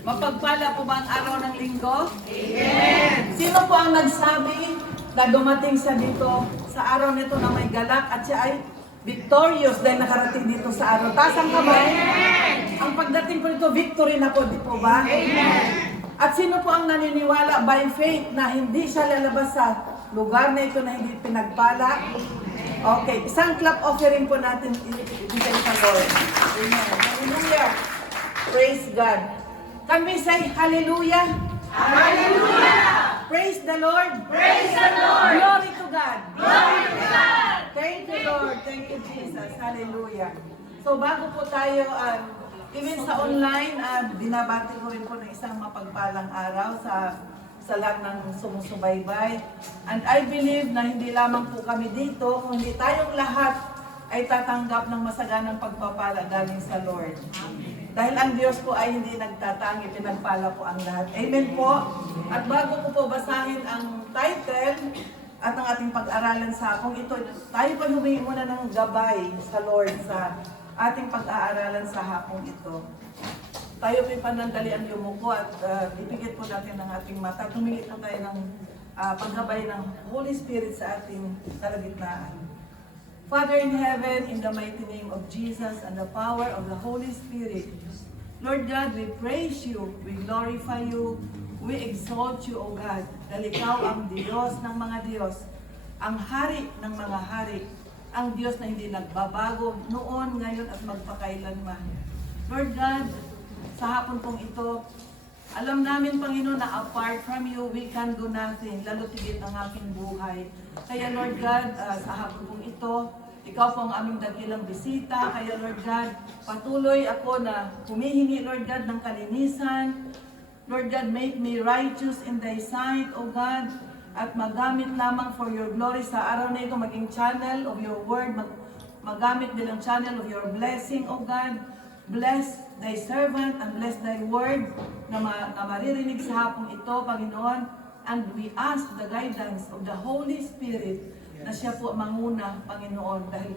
Mapagpala po ba ang araw ng linggo? Amen! Sino po ang nagsabi na dumating siya dito sa araw nito na may galak at siya ay victorious dahil nakarating dito sa araw? Taas ang kamay. Ang pagdating po dito, victory na po, di po ba? Amen! At sino po ang naniniwala by faith na hindi siya lalabas sa lugar na ito na hindi pinagpala? Okay, isang clap offering po natin ibigay sa Lord. Amen. Hallelujah. Praise God. Can we say hallelujah? Hallelujah! Praise the Lord! Praise the Lord! Glory to God! Glory to God! Thank you, Lord. Thank you, Jesus. Hallelujah. So bago po tayo, even sa online, binabati ko rin po ng isang mapagpalang araw sa lahat ng sumusubaybay. And I believe na hindi lamang po kami dito, kundi tayong lahat ay tatanggap ng masaganang pagpapala galing sa Lord. Dahil ang Diyos po ay hindi nagtatangi, pinagpala po ang lahat. Amen po. At bago ko po basahin ang title at ang ating pag-aralan sa hapong ito, tayo pa humingi muna ng gabay sa Lord sa ating pag-aaralan sa hapong ito. Tayo po'y panandalian yumuko at ipigit po natin ang ating mata. Humingi po tayo ng paggabay ng Holy Spirit sa ating kalagitnaan. Father in heaven, in the mighty name of Jesus and the power of the Holy Spirit, Lord God, we praise you, we glorify you, we exalt you, O God, dahil ikaw ang Diyos ng mga Diyos, ang Hari ng mga Hari, ang Diyos na hindi nagbabago noon, ngayon at magpakailanman. Lord God, sa hapon pong ito, alam namin, Panginoon, na apart from you, we can do nothing, lalo tigit ang aking buhay. Kaya Lord God, sa hapon pong ito, ikaw po ang aming dakilang bisita. Kaya Lord God, patuloy ako na humihingi, Lord God, ng kalinisan. Lord God, make me righteous in thy sight, O God, at magamit lamang for your glory sa araw na ito, maging channel of your word, magamit bilang channel of your blessing, O God. Bless thy servant and bless thy word na maririnig sa hapong ito, Panginoon. And we ask the guidance of the Holy Spirit na siya po manguna, Panginoon. Dahil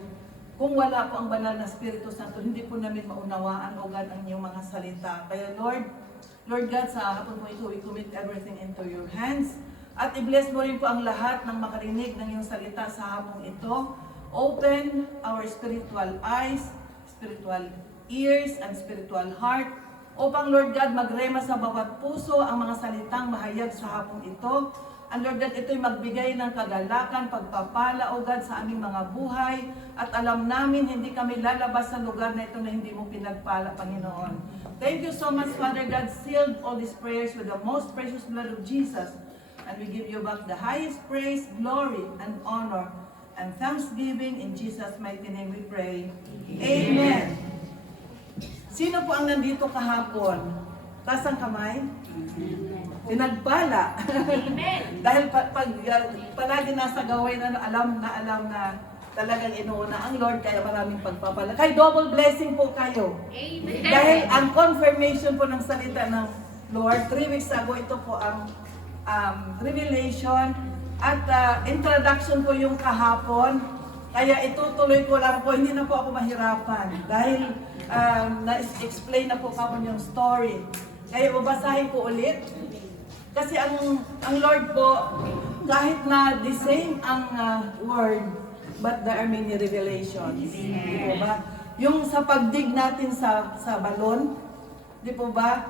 kung wala po ang banal na Espiritu Santo, hindi po namin maunawaan, O God, ang iyong mga salita. Kaya Lord God, sa hapon po ito, we commit everything into your hands. At i-bless mo rin po ang lahat ng makarinig ng iyong salita sa hapong ito. Open our spiritual eyes, spiritual ears, and spiritual heart, upang Lord God, magrema sa bawat puso ang mga salitang mahayag sa hapong ito. And Lord God, ito'y magbigay ng kagalakan, pagpapala, O God, sa aming mga buhay. At alam namin, hindi kami lalabas sa lugar na ito na hindi mo pinagpala, Panginoon. Thank you so much, Father God. Sealed all these prayers with the most precious blood of Jesus. And we give you back the highest praise, glory, and honor, and thanksgiving. In Jesus' mighty name we pray. Amen. Sino po ang nandito kahapon? Taas ang kamay? Pinagpala. Amen. Dahil palagi nasa gawain, alam na talagang inuuna ang Lord, kaya maraming pagpapala. Kaya double blessing po kayo. Amen. Dahil ang confirmation po ng salita ng Lord, 3 weeks ago, ito po ang revelation at introduction po yung kahapon. Kaya itutuloy ko lang po, hindi na po ako mahirapan. Dahil na-explain na po kapon yung story. Kaya babasahin ko ulit. Kasi ang Lord po, kahit na the same ang word, but there are many revelations. Di po ba? Yung sa pagdig natin sa balon, di po ba?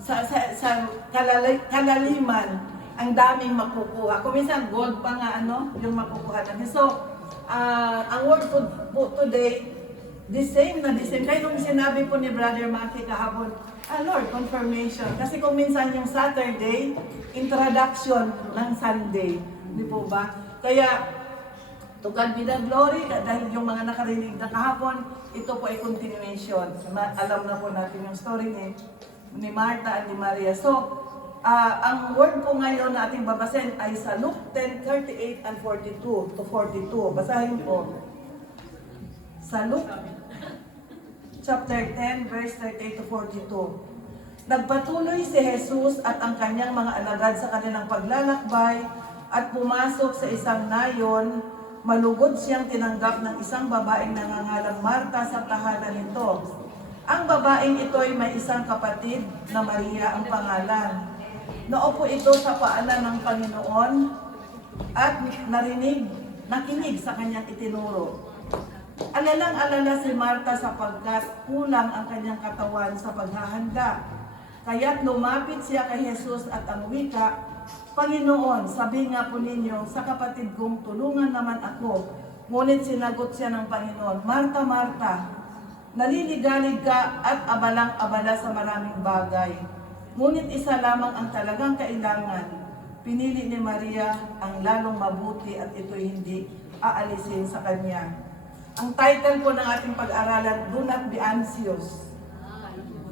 Sa kalaliman, ang daming makukuha. Kung minsan, gold pa nga yung makukuha natin. So, ang word po today, the same. Kaya nung sinabi po ni Brother Maki kahapon, Lord, confirmation. Kasi kung minsan yung Saturday, introduction ng Sunday. Di po ba? Kaya, to God be the glory, dahil yung mga nakarinig na kahapon, ito po ay continuation. Alam na po natin yung story ni Martha at ni Maria. So, ang word po ngayon na ating babasahin ay sa Luke 10:38 and 42 to 42. Basahin po. Sa Luke chapter 10, verse 38 to 42. Nagpatuloy si Jesus at ang kanyang mga alagad sa kanilang paglalakbay at pumasok sa isang nayon. Malugod siyang tinanggap ng isang babaeng nangangalang Marta sa tahanan nito. Ang babaeng ito ay may isang kapatid na Maria ang pangalan. Naupo ito sa paanan ng Panginoon at nakinig sa kanyang itinuro. Alalang-alala si Marta sapagkat kulang ang kanyang katawan sa paghahanda. Kaya't lumapit siya kay Jesus at ang wika, Panginoon, sabi nga po ninyo sa kapatid kong tulungan naman ako. Ngunit sinagot siya ng Panginoon, Marta, Marta, naliligalig ka at abalang-abala sa maraming bagay. Ngunit isa lamang ang talagang kailangan. Pinili ni Maria ang lalong mabuti at ito'y hindi aalisin sa kanya. Ang title po ng ating pag-aralan, Do Not Be Anxious.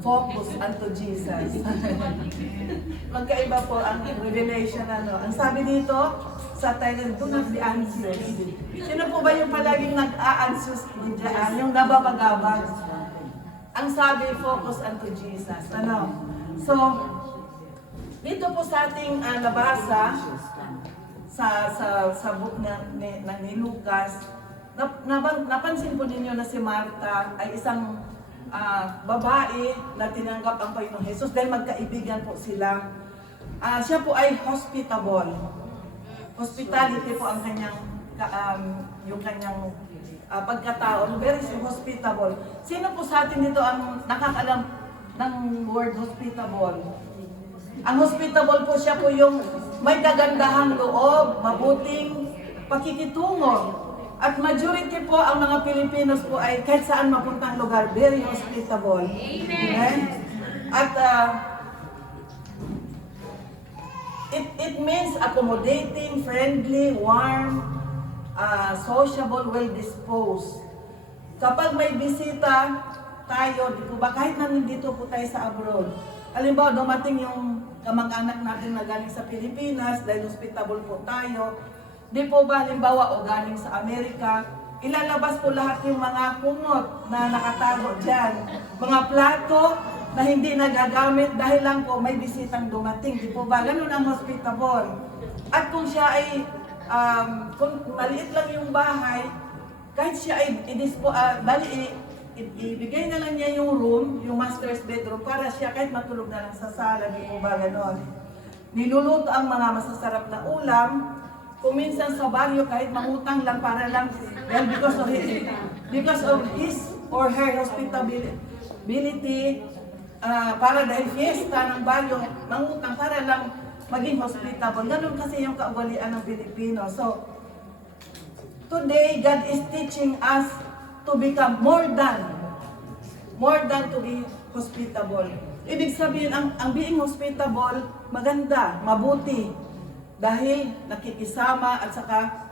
Focus unto Jesus. Magkaiba po ang revelation. Ang sabi dito sa title, Do Not Be Anxious. Sino po ba yung palaging nag-a-anxious diyan? Yung nababagabag. Ang sabi, focus unto Jesus. So, dito po sa ating nabasa sa book ni Lucas, napansin po ninyo na si Marta ay isang babae na tinanggap ang Panginoong Jesus dahil magkaibigan po sila. Siya po ay hospitable. Hospitality po ang kanyang yung kanyang pagkatao. Very hospitable. Sino po sa atin dito ang nakakalam ng word hospitable? Ang hospitable po siya po yung may kagandahang loob, mabuting pakikitungo. At majority po ang mga Pilipinos po ay kahit saan mapuntang lugar, very hospitable. Amen. At it means accommodating, friendly, warm, sociable, well-disposed. Kapag may bisita tayo, di po ba, kahit na nandito po tayo sa abroad, halimbawa dumating yung kamag-anak natin na galing sa Pilipinas, dahil hospitable po tayo, di po ba halimbawa o galing sa Amerika, ilalabas po lahat yung mga kumot na nakatago dyan. Mga plato na hindi nagagamit dahil lang po may bisitang dumating. Di po ba? Ganun ang hospitable. At kung siya ay, kung maliit lang yung bahay, kahit siya ay ibigay na lang niya yung room, yung master's bedroom, para siya kahit matulog na lang sa sala. Di po ba? Ganun. Niluluto ang mga masasarap na ulam. Kung minsan sa baryo, kahit mangutang lang para lang, well, because of his or her hospitality, para dahil fiesta ng baryo, mangutang para lang maging hospitable. Ganun kasi yung kaugalian ng Pilipino. So, today, God is teaching us to become more than to be hospitable. Ibig sabihin, ang being hospitable, maganda, mabuti. Dahil nakikisama at saka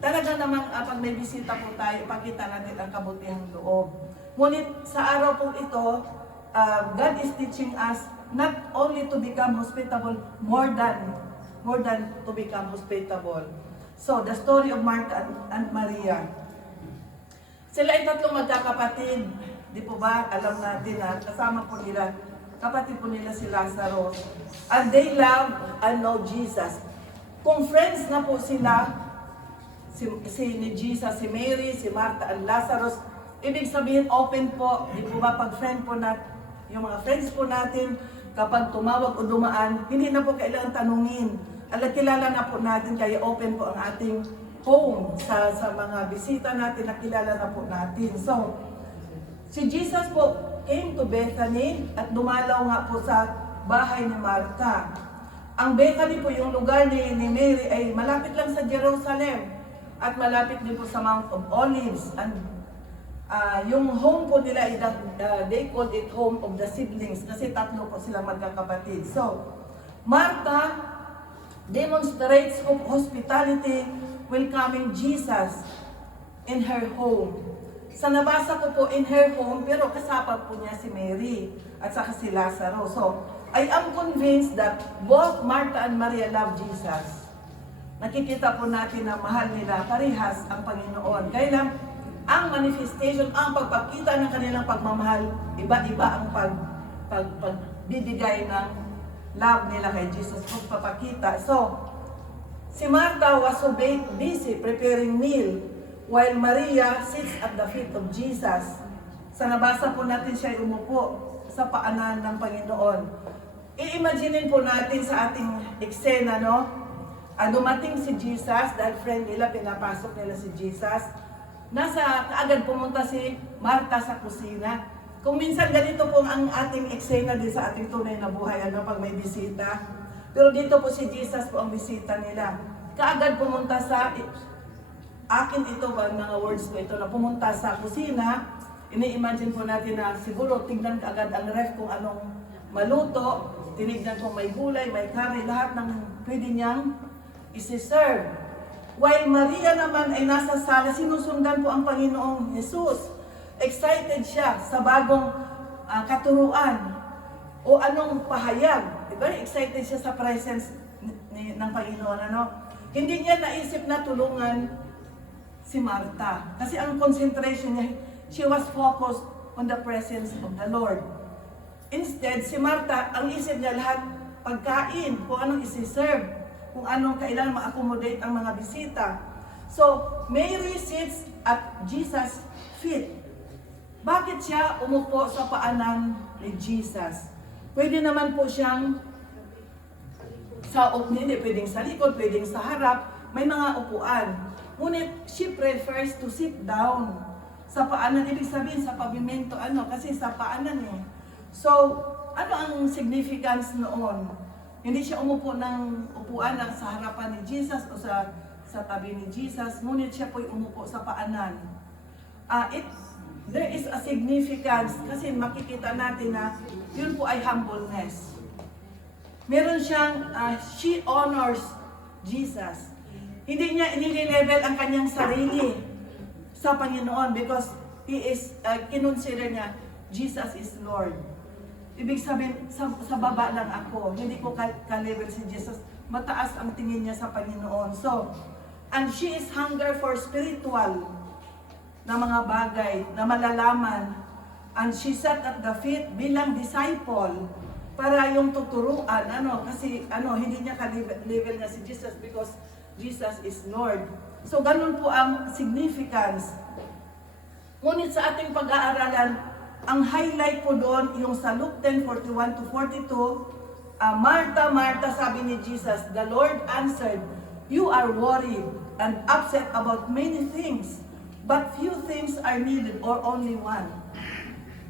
talaga namang pag may bisita po tayo, ipakita natin ang kabutihang loob. Ngunit sa araw po ito, God is teaching us not only to become hospitable, more than to become hospitable. So, the story of Martha and Maria. Sila ay tatlong magkakapatid. Di po ba? Alam natin na kasama po nila, kapatid po nila si Lazarus. And they love and know Jesus. Kung friends na po sila, ni Jesus, si Mary, si Martha, and Lazarus, ibig sabihin open po, di po ba pag friend po yung mga friends po natin, kapag tumawag o dumaan, hindi na po kailangan tanungin. Kilala na po natin, kaya open po ang ating home sa mga bisita natin, nakilala na po natin. So, si Jesus po came to Bethany at dumalaw nga po sa bahay ni Martha. Ang Bethany po, yung lugar ni Mary ay malapit lang sa Jerusalem at malapit din po sa Mount of Olives. And yung home po nila, they called it home of the siblings kasi tatlo po silang magkakapatid. So, Martha demonstrates hospitality welcoming Jesus in her home. Sa nabasa ko po, in her home, pero kasama po niya si Mary at saka si Lazarus. So, I am convinced that both Martha and Maria love Jesus. Nakikita po natin na mahal nila parehas ang Panginoon. Kaya lang, ang manifestation, ang pagpakita ng kanilang pagmamahal, iba-iba ang pagbibigay ng love nila kay Jesus, pagpapakita. So, si Martha was so busy preparing meal, while Maria sits at the feet of Jesus. Sa nabasa po natin siya ay umupo sa paanan ng Panginoon. I-imaginin po natin sa ating eksena, no? Dumating si Jesus, dahil friend nila, pinapasok nila si Jesus. Kaagad pumunta si Marta sa kusina. Kung minsan ganito po ang ating eksena din sa ating tunay na buhay, pag may bisita. Pero dito po si Jesus po ang bisita nila. Kaagad pumunta akin ito ba, mga words ko ito, na pumunta sa kusina. Ini-imagine po natin na siguro tingnan kaagad ang ref kung anong maluto, tinignan kung may gulay, may curry, lahat ng pwede niyang isi-serve. While Maria naman ay nasa sala, sinusundan po ang Panginoong Jesus. Excited siya sa bagong katuruan o anong pahayag. Diba? Excited siya sa presence ng Panginoon. Hindi niya naisip na tulungan si Marta. Kasi ang concentration niya, she was focused on the presence of the Lord. Instead, si Marta, ang isip niya lahat pagkain, kung anong isi-serve, kung anong kailangan ma-accommodate ang mga bisita. So, Mary sits at Jesus' feet. Bakit siya umupo sa paanan ni Jesus? Pwede naman po siyang hindi pwedeng sa likod, pwedeng sa harap, may mga upuan. Ngunit, she prefers to sit down sa paanan. Ibig sabihin sa pavimento, kasi sa paanan eh. So, ano ang significance noon? Hindi siya umupo ng upuan sa harapan ni Jesus o sa tabi ni Jesus, ngunit siya po'y umupo sa paanan. There is a significance kasi makikita natin na yun po ay humbleness. Meron siyang, she honors Jesus. Hindi niya inile-level ang kanyang sarili sa Panginoon because kinonsider niya, Jesus is Lord. Ibig sabihin, sa baba lang ako, hindi ko ka-level si Jesus. Mataas ang tingin niya sa Panginoon. So, and she is hunger for spiritual na mga bagay na malalaman. And she sat at the feet bilang disciple para yung tuturuan, kasi hindi niya ka-level niya si Jesus because Jesus is Lord. So, ganun po ang significance. Ngunit sa ating pag-aaralan, ang highlight po doon, yung sa Luke 10:41 to 42, Martha, Martha, sabi ni Jesus, the Lord answered, you are worried and upset about many things, but few things are needed or only one.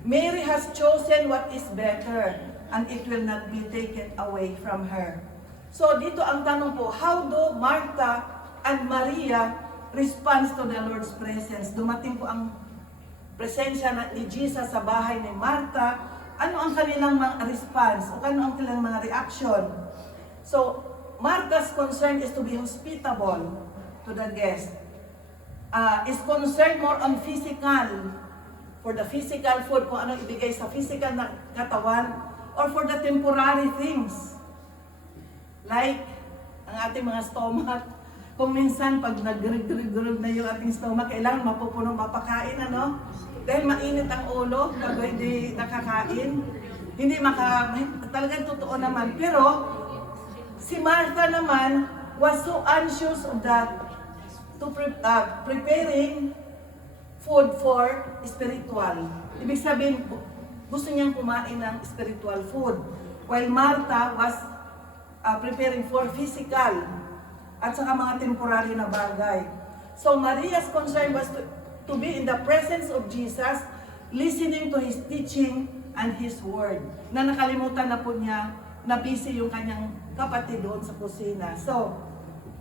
Mary has chosen what is better, and it will not be taken away from her. So dito ang tanong po, how do Martha and Maria respond to the Lord's presence? Dumating po ang presensya ni Jesus sa bahay ni Martha. Ano ang kanilang mga response? O ano ang kanilang mga reaction? So, Martha's concern is to be hospitable to the guest. Is concerned more on physical, for the physical food, kung ano ibigay sa physical na katawan, or for the temporary things. Like, ang ating mga stomach. Kung minsan, pag nag-gurug na yung ating stomach, kailangan mapupuno, mapakain, Dahil mainit ang ulo, pag hindi nakakain. Talagang totoo naman. Pero, si Martha naman was so anxious of that, preparing food for spiritual. Ibig sabihin, gusto niyang kumain ng spiritual food. While Martha was preparing for physical at saka mga temporary na bagay. So Maria's concern was to be in the presence of Jesus, listening to His teaching and His word. Na nakalimutan na po niya na busy yung kanyang kapatid doon sa kusina. So,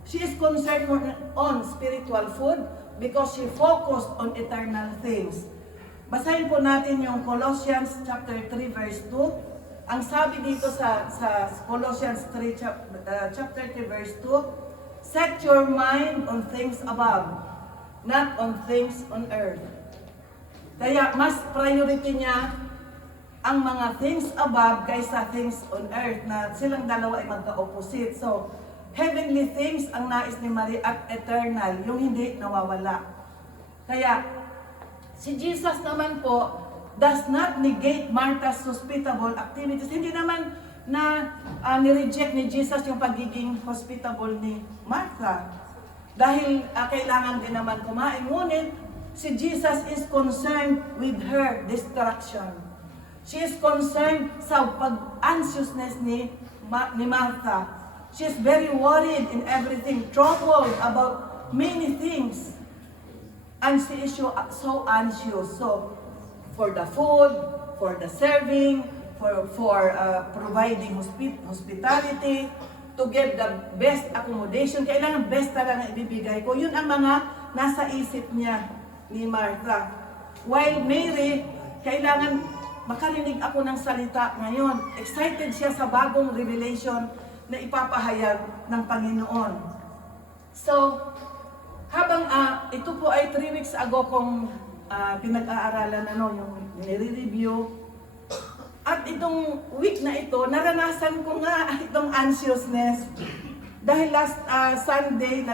she is concerned more on spiritual food because she focused on eternal things. Basahin po natin yung Colossians chapter 3 verse 2. Ang sabi dito sa Colossians 3 chapter 3 verse 2, set your mind on things above, not on things on earth. Kaya mas priority niya ang mga things above kaysa things on earth, na silang dalawa ay magka-opposite. So, heavenly things ang nais ni Maria at eternal, yung hindi nawawala. Kaya, si Jesus naman po does not negate Martha's hospitable activities. Hindi naman na nireject ni Jesus yung pagiging hospitable ni Martha. Dahil kailangan din naman kumain. Ngunit, Si Jesus is concerned with her destruction. She is concerned sa pag-anxiousness ni Martha. She is very worried in everything, troubled about many things. And she is so anxious. So, for the food, for the serving, for providing hospitality, to get the best accommodation. Kailangan best talaga ibibigay ko. Yun ang mga nasa isip niya ni Martha. While Mary, kailangan makarinig ako ng salita ngayon. Excited siya sa bagong revelation na ipapahayag ng Panginoon. So, habang ito po ay 3 weeks ago kong pinag-aaralan yung nire-review. At itong week na ito, naranasan ko nga itong anxiousness. Dahil Saturday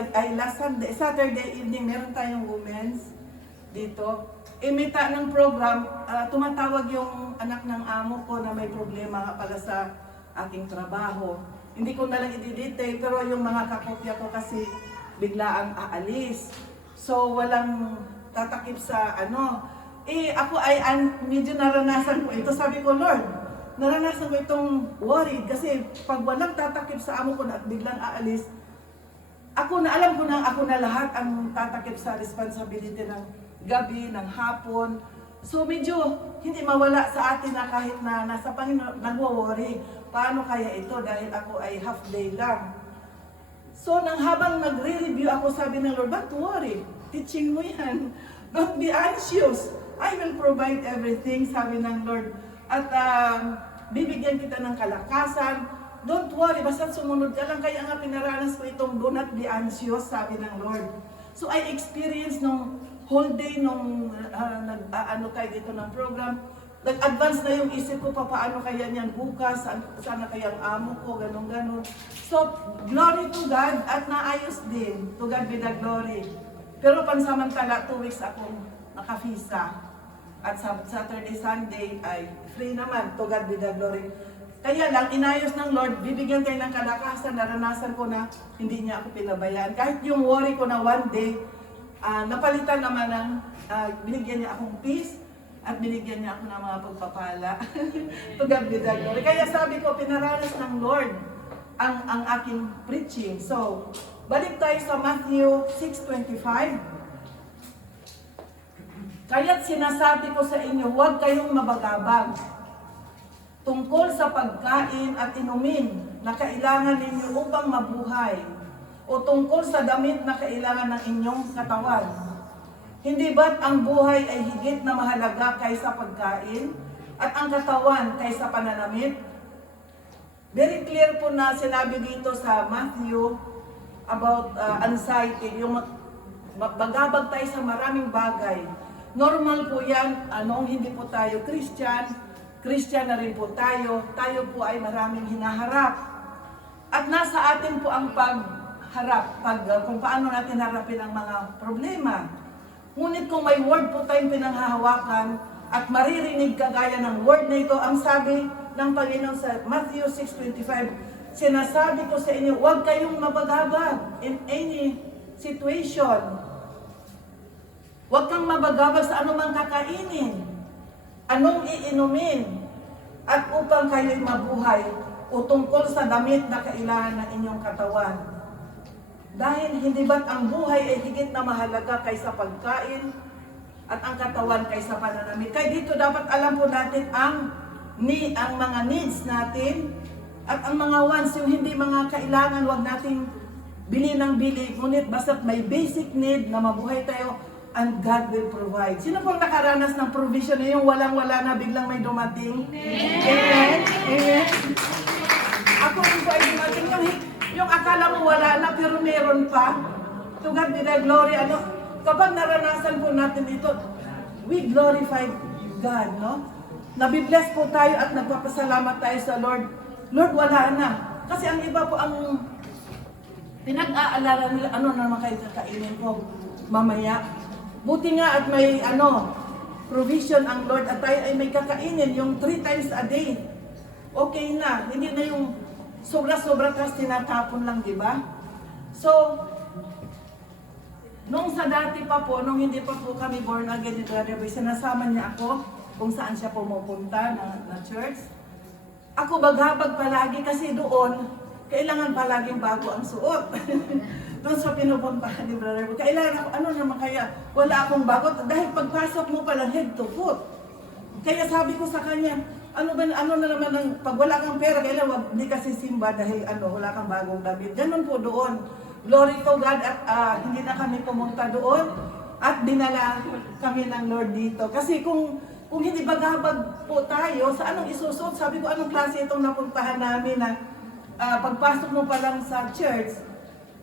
evening, meron tayong women's dito. Imita ng program, tumatawag yung anak ng amo ko na may problema nga pala sa aking trabaho. Hindi ko na lang i-detail, pero yung mga kakopya ko kasi biglaang aalis. So, walang tatakip sa ako ay medyo naranasan ko ito. Sabi ko, Lord, naranasan ko itong worried kasi pag walang tatakip sa amo ko na at biglang aalis, alam ko na lahat ang tatakip sa responsibility ng gabi, ng hapon. So medyo hindi mawala sa atin na kahit na nasa Panginoon, nagwo-worry. Paano kaya ito dahil ako ay half day lang. So habang nagre-review ako, sabi ng Lord, don't worry, teaching mo yan. Don't be anxious. I will provide everything, sabi ng Lord. At bibigyan kita ng kalakasan. Don't worry, basta sumunod ka lang. Kaya nga pinaranas ko itong do not be anxious, sabi ng Lord. So I experienced nung whole day nung tayo dito ng program, nag-advance na yung isip ko, paano kaya niyan bukas, sana kaya ang amo ko, ganun-ganun. So, glory to God at naayos din. To God be the glory. Pero pansamantala, 2 weeks akong nakafisa. At Saturday, Sunday ay free naman. To God be the glory. Kaya lang, inayos ng Lord, bibigyan tayo ng kalakasan, naranasan ko na hindi niya ako pinabayaan. Kahit yung worry ko na one day, napalitan naman ng binigyan niya akong peace at binigyan niya ako ng mga pagpapala. To God be the glory. Kaya sabi ko, pinaranas ng Lord ang aking preaching. So, balik tayo sa Matthew 6:25. Kaya't sinasabi ko sa inyo, huwag kayong mabagabag tungkol sa pagkain at inumin na kailangan ninyo upang mabuhay, o tungkol sa damit na kailangan ng inyong katawan. Hindi ba't ang buhay ay higit na mahalaga kaysa pagkain at ang katawan kaysa pananamit? Very clear po na sinabi dito sa Matthew about anxiety, yung bagabag tayo sa maraming bagay. Normal po yan, hindi po tayo Christian na rin po tayo po ay maraming hinaharap. At nasa atin po ang kung paano natin harapin ang mga problema. Ngunit kung may word po tayong pinanghahawakan at maririnig kagaya ng word na ito, ang sabi ng Panginoon sa Matthew 6:25, sinasabi ko sa inyo, huwag kayong mabagabag in any situation. Huwag kang mabagabag sa anumang kakainin, anong iinumin, at upang kayo'y mabuhay, o tungkol sa damit na kailangan ng inyong katawan. Dahil hindi ba't ang buhay ay higit na mahalaga kaysa pagkain at ang katawan kaysa pananamit. Kaya dito dapat alam po natin ang mga needs natin at ang mga wants, yung hindi mga kailangan, wag nating bili ng bili. Ngunit basta't may basic need na mabuhay tayo, and God will provide. Sino pong nakaranas ng provision na yung walang-wala na biglang may dumating? Amen? Amen? Ako rin po ay dumating yung akala mo wala na pero meron pa. To God be the glory. Kapag naranasan po natin ito, we glorify God, no? Nabibless po tayo at nagpapasalamat tayo sa Lord. Lord, wala na. Kasi ang iba po ang pinag-aalala nila, ano naman kayo kakainin ko mamaya. Buti nga at may provision ang Lord at tayo ay may kakainin yung 3 times a day. Okay na, hindi na yung sobra-sobra tapos tinatapon lang, di ba? So, Nung sa dati pa po, nung hindi pa po kami born again ni Brother Boy, sinasama niya ako kung saan siya pumupunta na church. Ako baghabag palagi kasi doon, kailangan palaging bago ang suot. Doon sa pinupuntahan ni Brother Boy, kailangan ako, ano naman kaya, wala akong bago. Dahil pagpasok mo palang head to foot. Kaya sabi ko sa kanya, ano na naman ang, pag wala kang pera, kailangan hindi kasi simba dahil wala kang bagong damit. Ganun po doon. Glory to God at hindi na kami pumunta doon at dinala kami ng Lord dito. Kasi kung hindi bagabag po tayo, sa anong isusuot? Sabi ko, anong klase itong napuntahan namin na pagpasok mo pa lang sa church,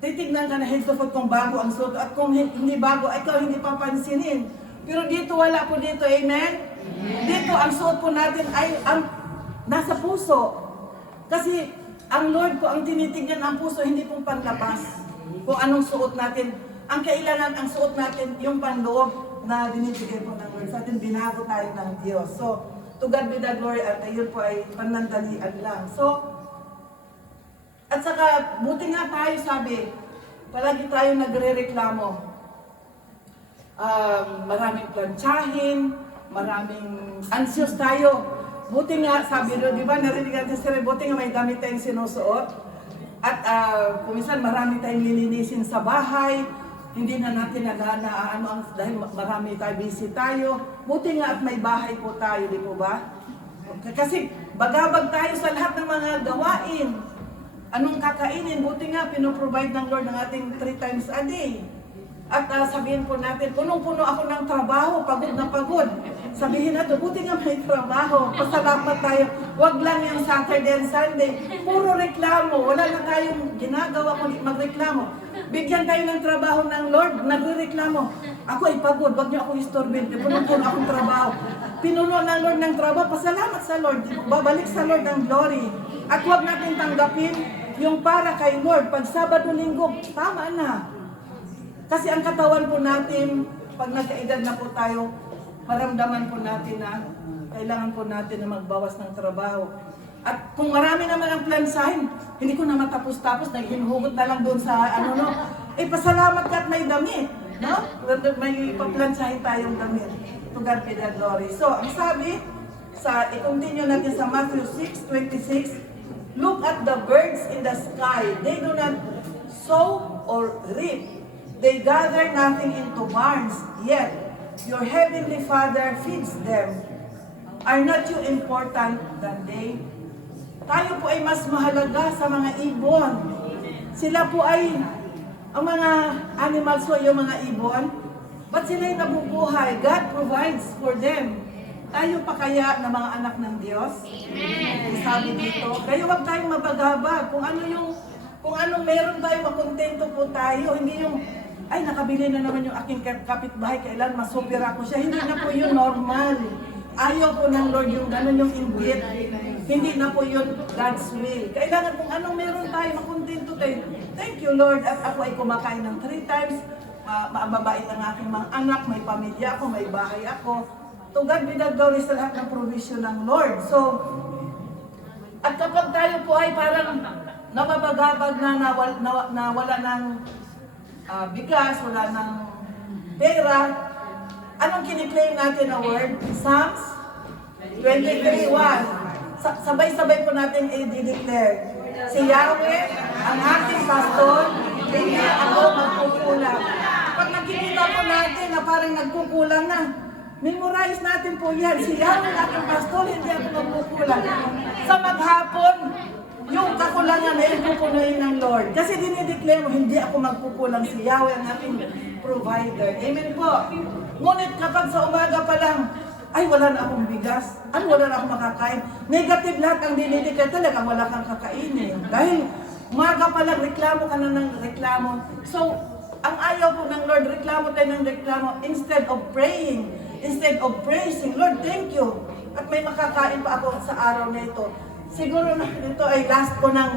titignan ka na head to foot kung bago ang suot at kung hindi bago, ikaw hindi papansinin. Pero dito wala po dito, amen? Dito ang suot po natin ay ang nasa puso. Kasi ang Lord po ang tinitignan ang puso, hindi pong panlabas. Kung anong suot natin. Ang kailangan, ang suot natin, yung panloob na dinibigay po ng Lord sa atin, binago tayo ng Diyos. So, to God be the glory at ayun po ay panandalian lang. So, at saka, buti nga tayo sabi, palagi tayo nagre-reklamo. Maraming plantsahin, maraming anxious tayo. Buti nga, sabi doon, di ba, narinig natin sila, buti nga may damit tayong sinusuot. At kuminsan marami tayong lilinisin sa bahay, hindi na natin dahil marami tayo, busy tayo. Buti nga at may bahay po tayo, di po ba? Kasi bagabag tayo sa lahat ng mga gawain. Anong kakainin? Buti nga, pinoprovide ng Lord ng ating 3 times a day. At sabihin po natin, punong-puno ako ng trabaho, pagod na pagod. Sabihin natin, buti nga may trabaho, pasalamat tayo. Huwag lang yung Saturday and Sunday. Puro reklamo, wala na tayong ginagawa kundi magreklamo. Bigyan tayo ng trabaho ng Lord, nagre-reklamo. Ako ay pagod, huwag niyo akong istorbin, punong-puno akong trabaho. Pinuno ng Lord ng trabaho, pasalamat sa Lord, babalik sa Lord ang glory. At huwag natin tanggapin yung para kay Lord. Pag Sabado, Linggo, tama na. Kasi ang katawan po natin, pag nagkaedad na po tayo, maramdaman po natin na kailangan po natin na magbawas ng trabaho. At kung marami naman ang plansahin, hindi ko na matapos-tapos, naghinuhugot na lang doon sa pasalamat ka at may damit. No? May paplansahin tayong damit. To God be the glory. So, ang sabi, i-continue natin sa Matthew 6:26, look at the birds in the sky. They do not sow or reap. They gather nothing into barns, yet your heavenly Father feeds them. Are not you important than they? Tayo po ay mas mahalaga sa mga ibon. Sila po ay, ang mga animals po, yung mga ibon, ba't sila yung nabubuhay? God provides for them. Tayo pa kaya na mga anak ng Diyos? Amen. Sabi dito, kaya huwag tayong mabagabag. Kung anong meron tayo, makontento po tayo. Hindi yung, ay, nakabili na naman yung aking kapitbahay, kailan masupira ko siya. Hindi na po yun normal. Ayaw po ng Lord yung gano'n yung inggit. Hindi na po yun God's will. Kailangan kung anong meron tayo, makontento tayo. Thank you Lord. At ako ay kumakain ng 3 times. Mababait ang aking mga anak, may pamilya ako, may bahay ako. To God be the glory sa lahat ng provision ng Lord. So, at kapag tayo po ay parang nababagabag na wala ng bigas, wala ng pera, anong kiniklaim natin na word? Psalms 23:1. Sabay-sabay po natin i-declare. Si Yahweh, ang aking pastor, hindi ako magkukulang. Pag nakikita po natin na parang nagkukulang na, memorize natin po yan. Si Yahweh, ang aking pastor, hindi ako magkukulang. Sa maghapon, yung kakulangan ay pupunuin ng Lord. Kasi dinideclare mo, hindi ako magkukulang, si Yahweh ang aking provider. Amen po. Ngunit kapag sa umaga pa lang, ay wala na akong bigas, wala na akong makakain. Negative lahat ang dinideclare, talagang wala kang kakainin. Dahil umaga pa lang, reklamo ka na ng reklamo. So, ang ayaw po ng Lord, reklamo tayo ng reklamo instead of praying, instead of praising. Lord, thank you. At may makakain pa ako sa araw na ito. Siguro na ito ay last ko ng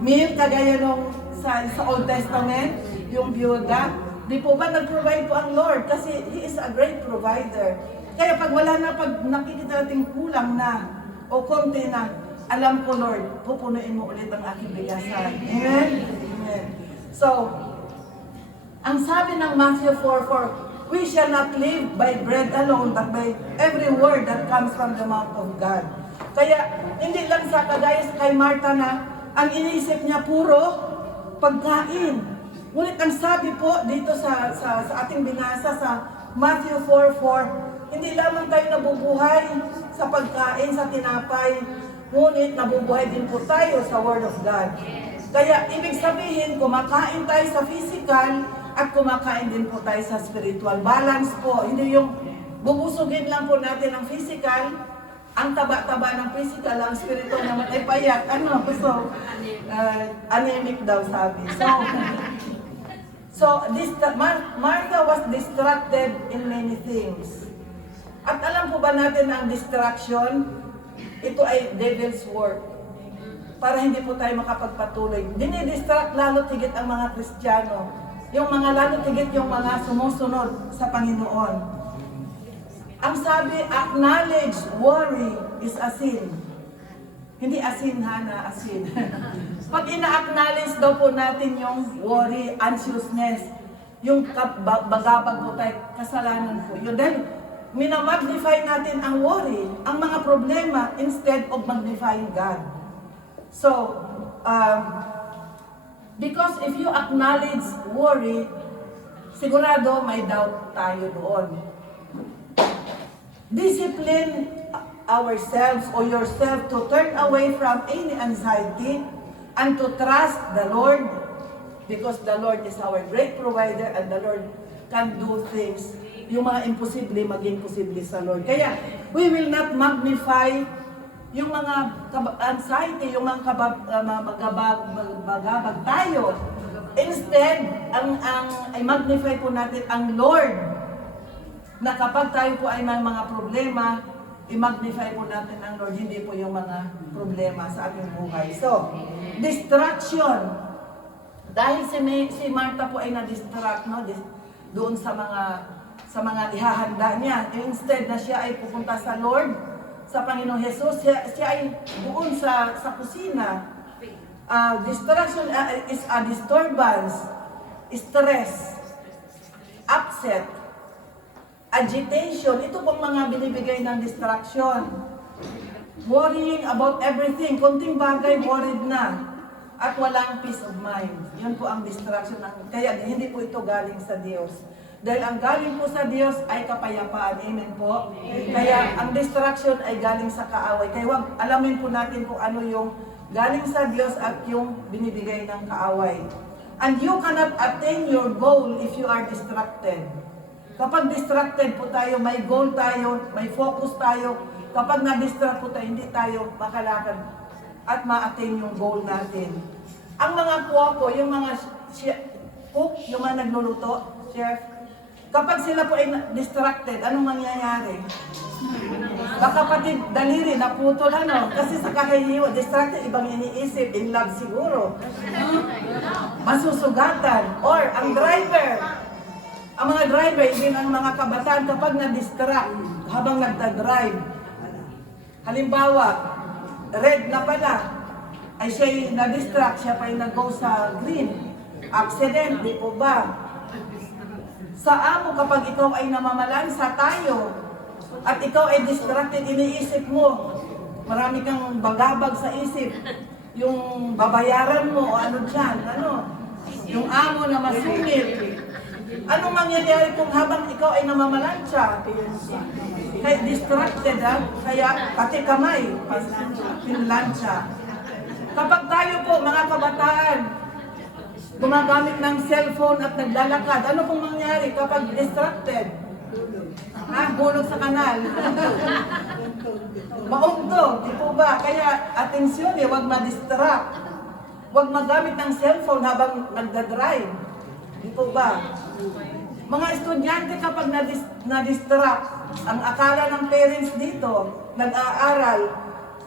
meal, kagaya nung sa Old Testament, yung byuda. Di po ba nag-provide po ang Lord? Kasi He is a great provider. Kaya pag wala na, pag nakikita natin kulang na o konti na, alam ko Lord, pupunuin mo ulit ang aking bigasan. Amen? Amen. So, Ang sabi ng Matthew 4:4, we shall not live by bread alone, but by every word that comes from the mouth of God. Kaya, hindi lang sa kagaya kay Martha na ang inisip niya puro pagkain. Ngunit ang sabi po dito sa ating binasa sa Matthew 4:4, hindi lamang tayo nabubuhay sa pagkain, sa tinapay, ngunit nabubuhay din po tayo sa Word of God. Kaya, ibig sabihin, kumakain tayo sa physical at kumakain din po tayo sa spiritual. Balance po, hindi yung bubusugin lang po natin ang physical, ang taba-taba ng physical, ang spiritual naman ay payat. Anemic daw sabi. Martha was distracted in many things. At alam po ba natin ang distraction? Ito ay devil's work. Para hindi po tayo makapagpatuloy. Dinidistract lalo tigit ang mga Kristiyano. Yung mga lalo tigit yung mga sumusunod sa Panginoon. Ang sabi, acknowledge worry is a sin. Hindi asin ha, na asin. Pag ina-acknowledge daw po natin yung worry, anxiousness, yung bagabag po tayo, kasalanan po yun. Dahil minamagnify natin ang worry, ang mga problema, instead of magnifying God. So, because if you acknowledge worry, sigurado may doubt tayo doon. Discipline ourselves or yourself to turn away from any anxiety and to trust the Lord, because the Lord is our great provider and the Lord can do things. Yung mga imposible, maging posible sa Lord. Kaya, we will not magnify yung mga anxiety, yung mga magabag tayo. Instead, ay magnify po natin ang Lord, na kapag tayo po ay may mga problema, i-magnify po natin ang Lord, hindi po yung mga problema sa ating buhay. So, distraction. Dahil si Martha po ay na-distract, no? Doon sa mga ihahanda niya. Instead na siya ay pupunta sa Lord, sa Panginoong Jesus, siya ay doon sa kusina. Distraction is a disturbance, stress, upset, agitation. Ito pong mga binibigay ng distraction. Worrying about everything. Kunting bagay, worried na. At walang peace of mind. Yun po ang distraction. Kaya hindi po ito galing sa Diyos. Dahil ang galing po sa Diyos ay kapayapaan. Amen po. Kaya ang distraction ay galing sa kaaway. Kaya alamin po natin kung ano yung galing sa Diyos at yung binibigay ng kaaway. And you cannot attain your goal if you are distracted. Kapag distracted po tayo, may goal tayo, may focus tayo. Kapag na-distract po tayo, hindi tayo makalakad at ma-attain yung goal natin. Ang mga po, yung mga cook, yung mga nagluluto, chef, kapag sila po ay distracted, anong mangyayari? Baka pati daliri, naputol kasi sa kahihiwa, distracted, ibang iniisip, in love siguro. Masusugatan. Or, ang driver, ang mga driver, even ang mga kabataan, kapag na-distract, habang nagda-drive, halimbawa, red na pala, ay siya'y na-distract, siya pa'y nag-go sa green. Accident, di po ba? Sa amo, kapag ikaw ay namamalansa tayo, at ikaw ay distracted, iniisip mo, marami kang bagabag sa isip, yung babayaran mo, o ano dyan, yung amo na masungit. Anong mangyayari kung habang ikaw ay namamalansya? Kaya distracted, kaya pati kamay, pinlansya. Kapag tayo po, mga kabataan, gumagamit ng cellphone at naglalakad, ano pong mangyari kapag distracted? Gulog sa kanal. Maungtog, di po ba? Kaya atensyon, huwag ma-distract. Huwag magamit ng cellphone habang nagdadrive. Di po ba? Mga estudyante kapag na-distract, ang akala ng parents dito, nag-aaral,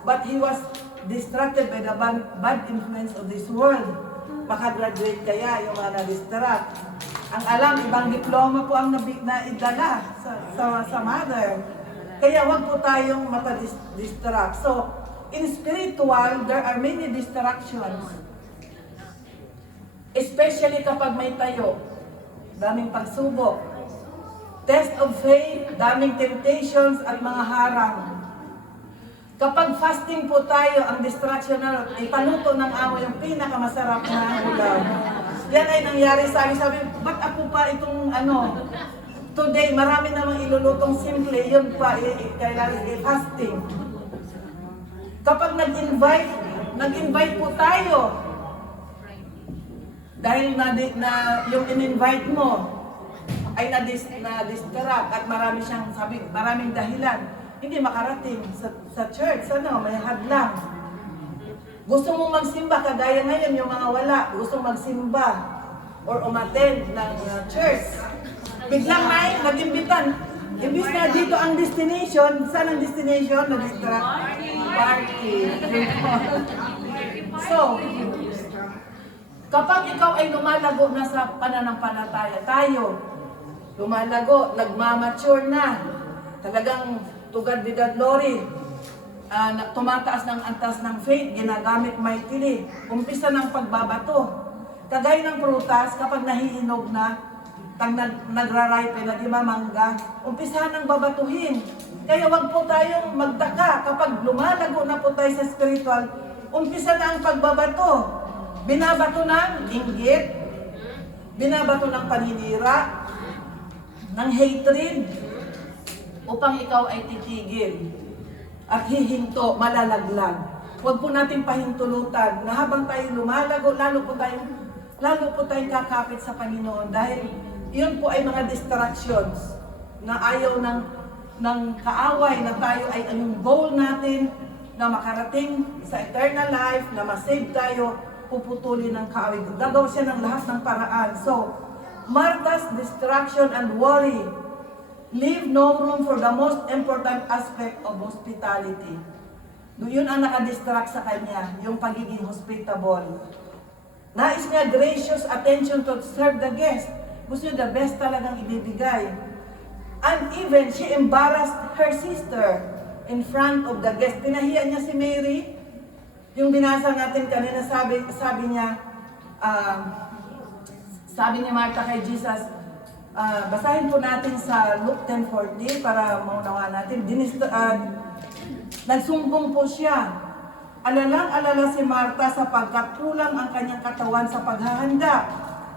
but he was distracted by the bad influence of this world. Makagraduate kaya yung mga na-distract. Ang alam, ibang diploma po ang naidala sa mother. Kaya wag po tayong mata-distract. So, in spiritual, there are many distractions. Especially kapag may tayo. daming pagsubok. Test of faith, daming temptations at mga harang. Kapag fasting po tayo, ang distraction na ipaluto ng amo yung pinakamasarap na ulam. Yan ay nangyari sa akin. Sabi, ba't ako pa itong today, marami namang ilulutong simple, yun pa, kailangan fasting. Kapag nag-invite po tayo, dahil yung in-invite mo ay na-distract at marami siyang maraming dahilan, hindi makarating sa church, may hadlang. Gusto mong magsimba, kagaya ngayon yung mga wala, gusto magsimba or umattend ng church. Biglang nag-imbitan. Imbis na dito ang destination, saan ang destination? Na-distract? Party. So, kapag ikaw ay lumalago na sa pananampalataya, tayo, lumalago, nagmamature na, talagang tugad with the glory, tumataas ng antas ng faith, ginagamit mightily, umpisa ng pagbabato. Kagaya ng prutas, kapag nahihinog na, nagraripe na, di ba, mangga, umpisa ng babatuhin. Kaya wag po tayong magtaka kapag lumalago na po tayo sa spiritual, umpisa na ang pagbabato. Binabato ng inggit, binabato ng paninira, ng hatred, upang ikaw ay titigil at hihinto, malalaglag. Huwag po natin pahintulutan na habang tayo lumalago, lalo po tayong kakapit sa Panginoon dahil yun po ay mga distractions na ayaw ng kaaway na tayo ay ang goal natin na makarating sa eternal life, na masave tayo, puputulin ng kaaway. Gagawa siya ng lahat ng paraan. So, Martha's distraction and worry leave no room for the most important aspect of hospitality. Yun ang nakadistract sa kanya, yung pagiging hospitable. Nais niya gracious attention to serve the guest. Gusto niya the best talagang ibibigay. And even, she embarrassed her sister in front of the guest. Pinahiya niya si Mary. Yung binasa natin kanina, sabi niya, sabi ni Martha kay Jesus, basahin po natin sa Luke 10:40 para maunawaan natin. Nagsumbong po siya. Alalang-alala si Martha sapagkat kulang ang kanyang katawan sa paghahanda.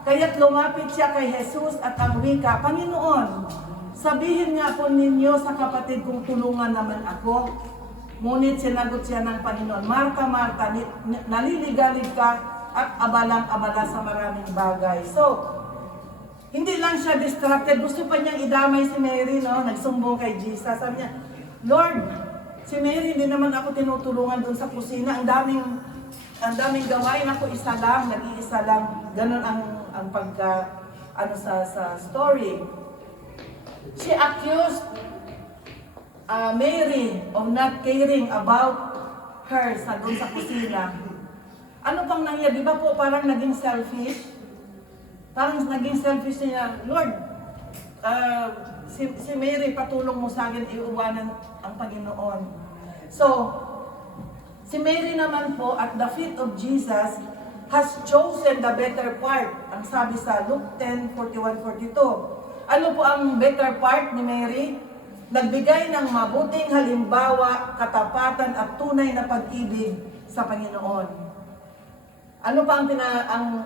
Kaya't lumapit siya kay Jesus at ang wika, Panginoon, sabihin nga po ninyo sa kapatid kong tulungan naman ako. Ngunit sinagot siya ng Panginoon, Martha, Martha, naliligalig ka at abalang-abala sa maraming bagay. So, hindi lang siya distracted, gusto pa niyang idamay si Mary, no? Nagsumbong kay Jesus. Sabi niya, Lord, si Mary, hindi naman ako tinutulungan dun sa kusina. Ang daming gawain, ako isa lang, nag-iisa lang. Ganon ang pagka, sa story. She accused Mary of not caring about her dun sa kusina. Ano pang nangyari? Di ba po parang naging selfish? Parang naging selfish niya, Lord, si Mary, patulong mo sa akin, iuwanan ang Panginoon. So, si Mary naman po, at the feet of Jesus, has chosen the better part. Ang sabi sa Luke 10:41-42. Ano po ang better part ni Mary? Nagbigay ng mabuting halimbawa, katapatan at tunay na pag-ibig sa Panginoon. Ano pa ang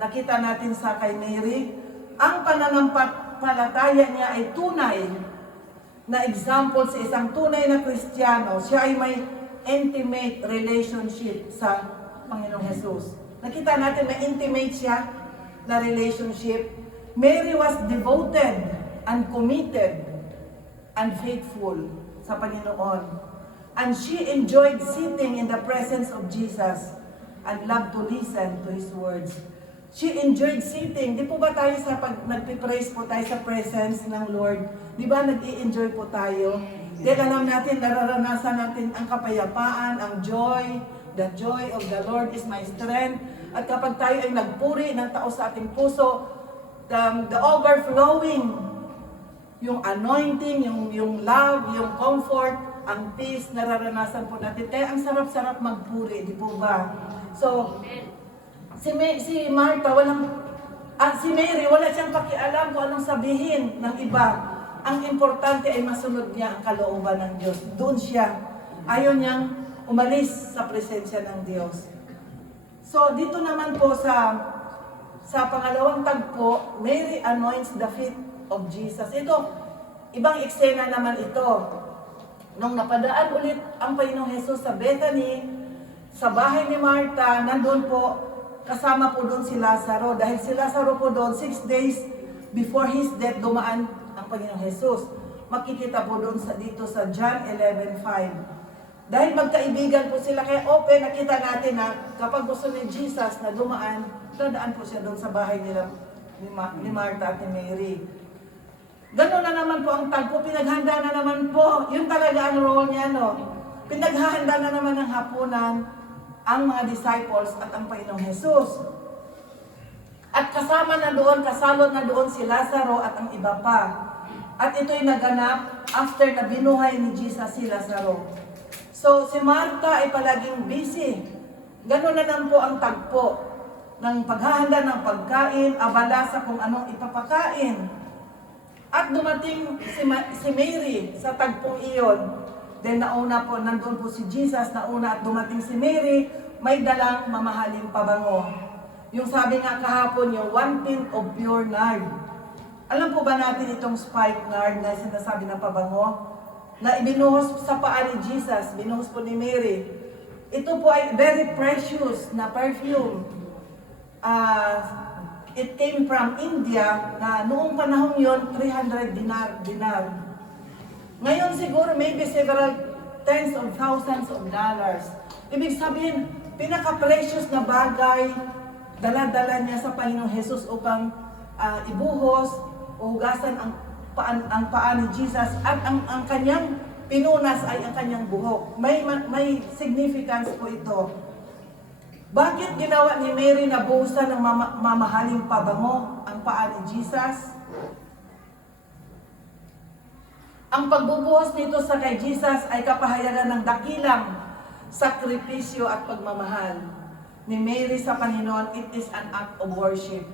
nakita natin sa kay Mary? Ang pananampalataya niya ay tunay na example sa isang tunay na Kristiyano. Siya ay may intimate relationship sa Panginoong Jesus. Nakita natin na intimate siya na relationship. Mary was devoted and committed and faithful sa Panginoon. And she enjoyed sitting in the presence of Jesus and loved to listen to His words. She enjoyed sitting. Di po ba tayo pag nagpipraise po tayo sa presence ng Lord, di ba nag-i-enjoy po tayo? Dahil alam natin, nararanasan natin ang kapayapaan, ang joy. The joy of the Lord is my strength. At kapag tayo ay nagpuri ng tao sa ating puso, the overflowing, yung anointing, yung love, yung comfort, ang peace, nararanasan po natin. Kaya ang sarap-sarap magpuri, di po ba? So, si Martha, At si Mary, wala siyang pakialam kung anong sabihin ng iba. Ang importante ay masunod niya ang kalooban ng Diyos. Doon siya. Ayaw niyang umalis sa presensya ng Diyos. So, dito naman po sa pangalawang tagpo, Mary anoints the feet of Jesus. Ito, ibang eksena naman ito. Nung napadaan ulit ang Panginoong Jesus sa Bethany, sa bahay ni Martha, nandun po, kasama po doon si Lazaro. Dahil si Lazaro po doon, 6 days before his death, dumaan ang Panginoong Jesus. Makikita po doon dito sa John 11:5. Dahil magkaibigan po sila, kaya open, nakita natin na kapag gusto ni Jesus na dumaan, dadaan po siya doon sa bahay nila, ni Martha at ni Mary. Gano'n na naman po ang tagpo, pinaghanda na naman po. Yun talaga ang role niya, no? Pinaghahanda na naman ng hapunan ang mga disciples at ang Panginoong Jesus. At kasama na doon, kasalot na doon si Lazaro at ang iba pa. At ito'y naganap after na binuhay ni Jesus si Lazaro. So, si Martha ay palaging busy. Gano'n na naman po ang tagpo ng paghahanda ng pagkain, abala sa kung anong ipapakain. At dumating si Mary sa tagpong iyon. Then nauna po, nandun po si Jesus, nauna at dumating si Mary, may dalang mamahaling pabango. Yung sabi nga kahapon yung 1 pint of pure nard. Alam po ba natin itong spike nard na sinasabi na pabango? Na ibinuhos sa paa ni Jesus, binuhos po ni Mary. Ito po ay very precious na perfume. It came from India na noong panahon yon 300 dinar. Ngayon siguro maybe several tens of thousands of dollars. Ibig sabihin, pinaka-precious na bagay, dala-dala niya sa Panginoong Jesus upang ibuhos o hugasan ang paa ni Jesus at ang kanyang pinunas ay ang kanyang buhok. May significance po ito. Bakit ginawa ni Mary na buhusan ng mamahaling pabango ang paa ni Jesus? Ang pagbubuhos nito sa kay Jesus ay kapahayagan ng dakilang sakripisyo at pagmamahal ni Mary sa Panginoon. It is an act of worship.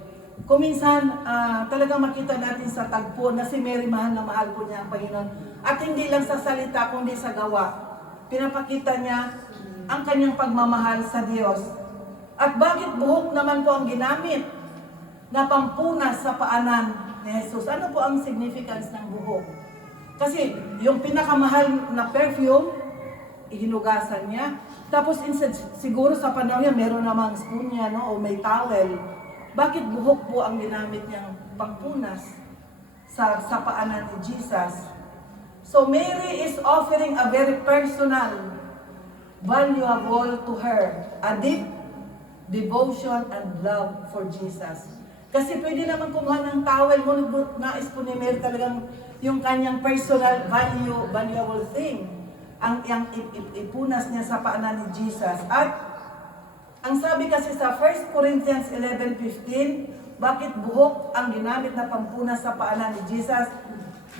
Kuminsan, talagang makita natin sa tagpo na si Mary mahal na mahal po niya ang Panginoon. At hindi lang sa salita, kundi sa gawa. Pinapakita niya ang kanyang pagmamahal sa Diyos. At bakit buhok naman po ang ginamit na pampunas sa paanan ni Jesus? Ano po ang significance ng buhok? Kasi yung pinakamahal na perfume, ihinugasan niya. Tapos siguro sa panahon niya, meron namang spoon niya, no? O may towel. Bakit buhok po ang ginamit niyang pampunas sa paanan ni Jesus? So Mary is offering a very personal, valuable to her, a deep devotion and love for Jesus. Kasi pwede naman kumuha ng towel, ngunit nais po ni Mary talagang yung kanyang personal valuable thing, ang ipunas niya sa paanan ni Jesus. At ang sabi kasi sa 1 Corinthians 11:15, bakit buhok ang ginamit na pampunas sa paanan ni Jesus?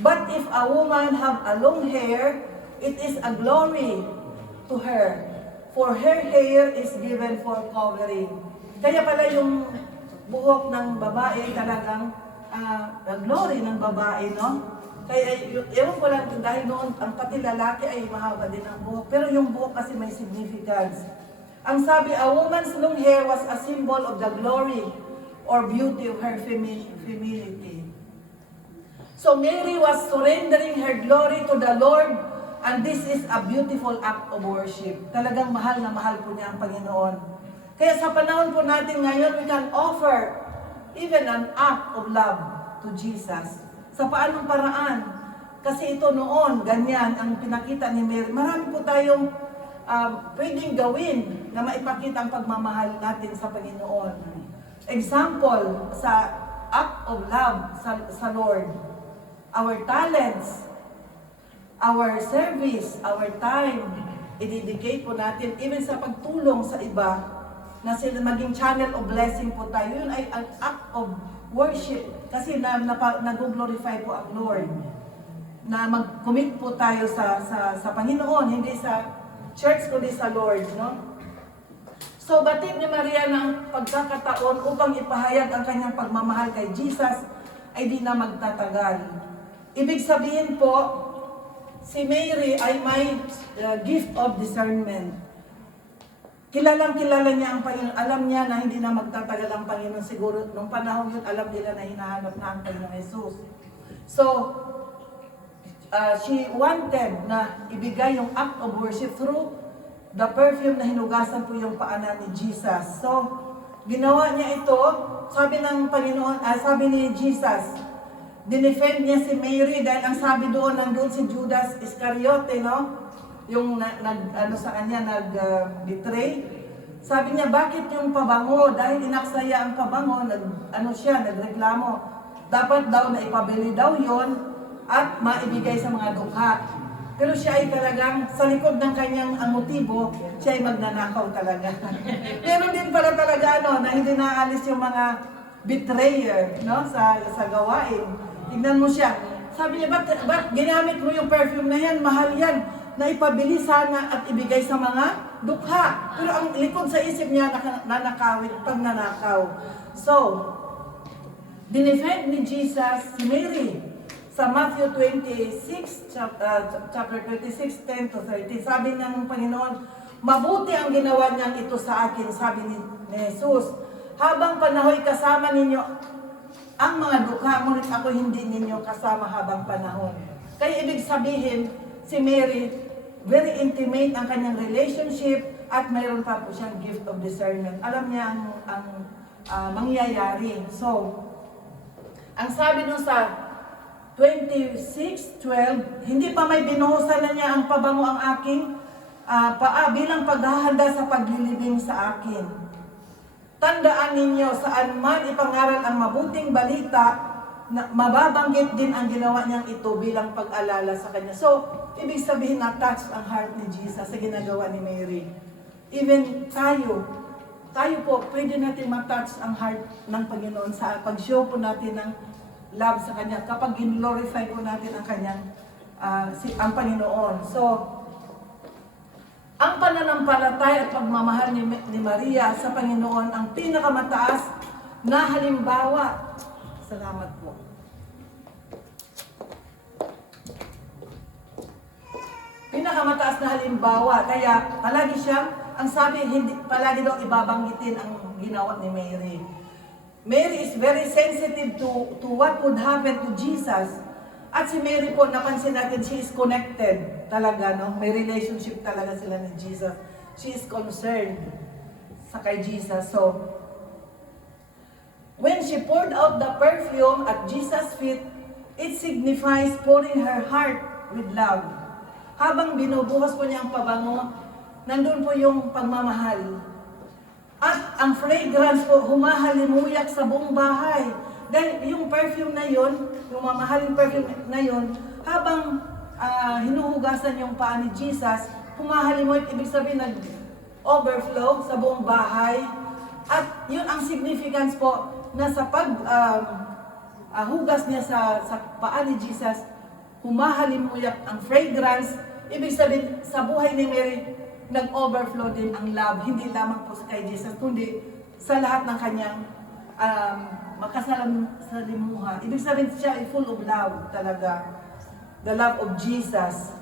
But if a woman have a long hair, it is a glory to her. For her hair is given for covering. Kaya pala yung buhok ng babae talagang glory ng babae, no? Kaya ewan ko lang, dahil noon ang pati lalaki ay mahaba din ang buhok. Pero yung buhok kasi may significance. Ang sabi, a woman's long hair was a symbol of the glory or beauty of her femininity. So Mary was surrendering her glory to the Lord. And this is a beautiful act of worship. Talagang mahal na mahal po niya ang Panginoon. Kaya sa panahon po natin ngayon, we can offer even an act of love to Jesus. Sa paanong paraan? Kasi ito noon, ganyan ang pinakita ni Mary. Marami po tayong pwedeng gawin na maipakita ang pagmamahal natin sa Panginoon. Example, sa act of love sa Lord. Our talents, our service, our time, i-dedicate po natin even sa pagtulong sa iba na sila maging channel of blessing po tayo. Yun ay an act of worship kasi nag-glorify po ang Lord. Na mag-commit po tayo sa Panginoon, hindi sa church kundi sa Lord, no? So So batid ni Maria ng pagkakataon upang ipahayag ang kanyang pagmamahal kay Jesus ay di na magtatagal. Ibig sabihin po, si Mary ay may gift of discernment. Kilalang kilala niya ang Panginoon. Alam niya na hindi na magtatagal ang Panginoon. Siguro nung panahon yun, alam nila na hinahanap na ang Panginoon Jesus. So, she wanted na ibigay yung act of worship through the perfume na hinugasan po yung paanan ni Jesus. So, ginawa niya ito, sabi ng Panginoon, sabi ni Jesus, dinefend niya si Mary dahil ang sabi doon, nandun si Judas Iscariote, no? Yung nag-betray. Sabi niya, bakit yung pabango? Dahil inaksaya ang pabango, nagreklamo. Dapat daw na ipabili daw yon at maibigay sa mga dukha. Pero siya ay talagang, sa likod ng kanyang ang motibo, siya ay magnanakaw talaga. Meron din pala talaga na hindi naalis yung mga betrayer, no, sa gawain. Tignan mo siya. Sabi niya, ba't ginamit mo yung perfume na yan? Mahal yan. Na ipabili sana at ibigay sa mga dukha. Pero ang likod sa isip niya, nanakawin, pagnanakaw. So, dinefend ni Jesus si Mary sa Matthew 26, chapter 26, 10 to 30. Sabi ng Panginoon, mabuti ang ginawa niyang ito sa akin, sabi ni Jesus. Habang panahoy kasama ninyo ang mga dukha, ngunit ako hindi ninyo kasama habang panahon. Kaya ibig sabihin, si Mary, very intimate ang kanyang relationship at mayroon pa po siyang gift of discernment. Alam niya ang mangyayari. So, ang sabi nun sa 26:12, hindi pa may binuhusan na niya ang pabango ang aking paa bilang paghahanda sa paglilibing sa akin. Tandaan ninyo, saan man ipangaral ang mabuting balita, na mababanggit din ang ginawa niyang ito bilang pag-alala sa kanya. So, ibig sabihin na-touch ang heart ni Jesus sa ginagawa ni Mary. Even tayo po, pwede natin ma-touch ang heart ng Panginoon sa pag-show po natin ng love sa Kanya, kapag glorify po natin ang Kanyang, ang Panginoon. So, ang pananampalataya at pagmamahal ni Maria sa Panginoon ang pinakamataas na halimbawa. Salamat po. Pinakamataas na halimbawa, kaya palagi siyang, ang sabi, hindi, palagi daw ibabanggitin ang ginawa ni Mary. Mary is very sensitive to what would happen to Jesus. At si Mary po, napansin natin, she is connected talaga, no? May relationship talaga sila ni Jesus. She is concerned sa kay Jesus. So, when she poured out the perfume at Jesus' feet, it signifies pouring her heart with love. Habang binubuhos po niya ang pabango, nandun po yung pagmamahal. At ang fragrance po, humahalimuyak sa buong bahay. Dahil yung perfume na yon, yung mamahaling perfume na yon, habang hinuhugasan yung paa ni Jesus, humahalimuyak, ibig sabihin nag-overflow sa buong bahay. At yun ang significance po, na sa paghugas niya sa paa ni Jesus, humahalimuyak ang fragrance. Ibig sabihin, sa buhay ni Mary, nag-overflow din ang love, hindi lamang po kay Jesus, kundi sa lahat ng kanyang makasalimuha. Ibig sabihin siya ay full of love talaga. The love of Jesus.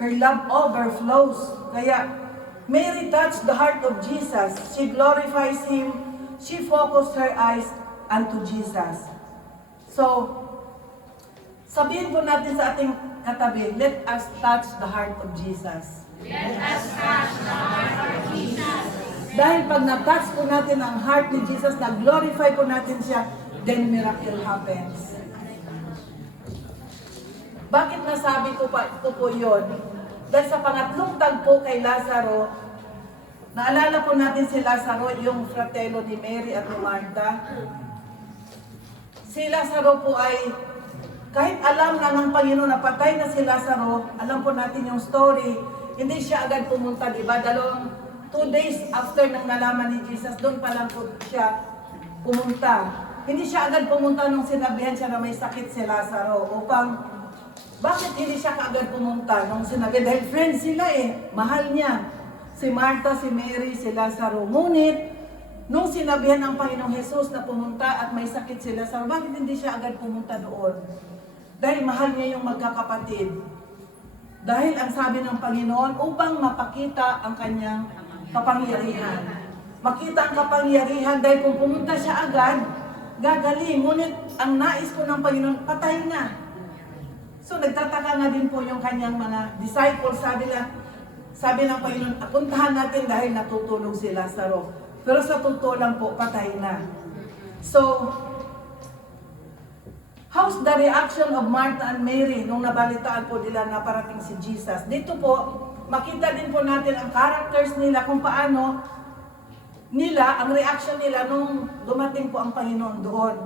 Her love overflows. Kaya, Mary touched the heart of Jesus. She glorifies Him. She focused her eyes unto Jesus. So, sabihin po natin sa ating katabi, let us touch the heart of Jesus. Let us touch the heart of Jesus. Dahil pag na-touch po natin ang heart ni Jesus, na-glorify po natin siya, then miracle happens. Bakit nasabi ko po yun? Dahil sa pangatlong tagpo kay Lazaro, naalala po natin si Lazaro, yung fratello ni Mary at ni Martha. Si Lazaro po ay, kahit alam na ng Panginoon na patay na si Lazaro, alam po natin yung story, hindi siya agad pumunta, di ba? 2 days after nang nalaman ni Jesus, doon pa lang po siya pumunta. Hindi siya agad pumunta nung sinabihan siya na may sakit si Lazaro upang, bakit hindi siya kaagad pumunta nung sinabi? Dahil friends sila mahal niya. si Martha, si Mary, si Lazaro. Ngunit, nung sinabihan ng Panginoong Jesus na pumunta at may sakit si Lazaro, bakit hindi siya agad pumunta doon? Dahil mahal niya yung magkakapatid. Dahil ang sabi ng Panginoon, upang mapakita ang kanyang kapangyarihan. Makita ang kapangyarihan dahil kung pumunta siya agad, gagaling. Ngunit ang nais po ng Panginoon, patay na. So nagtataka nga din po yung kanyang mga disciples, sabi ng Panginoon, puntahan natin dahil natutulog si Lazaro. Pero sa totoo lang po, patay na. So, how's the reaction of Martha and Mary nung nabalitaan po nila na parating si Jesus? Dito po, makita din po natin ang characters nila kung paano ang reaction nila nung dumating po ang Panginoon doon.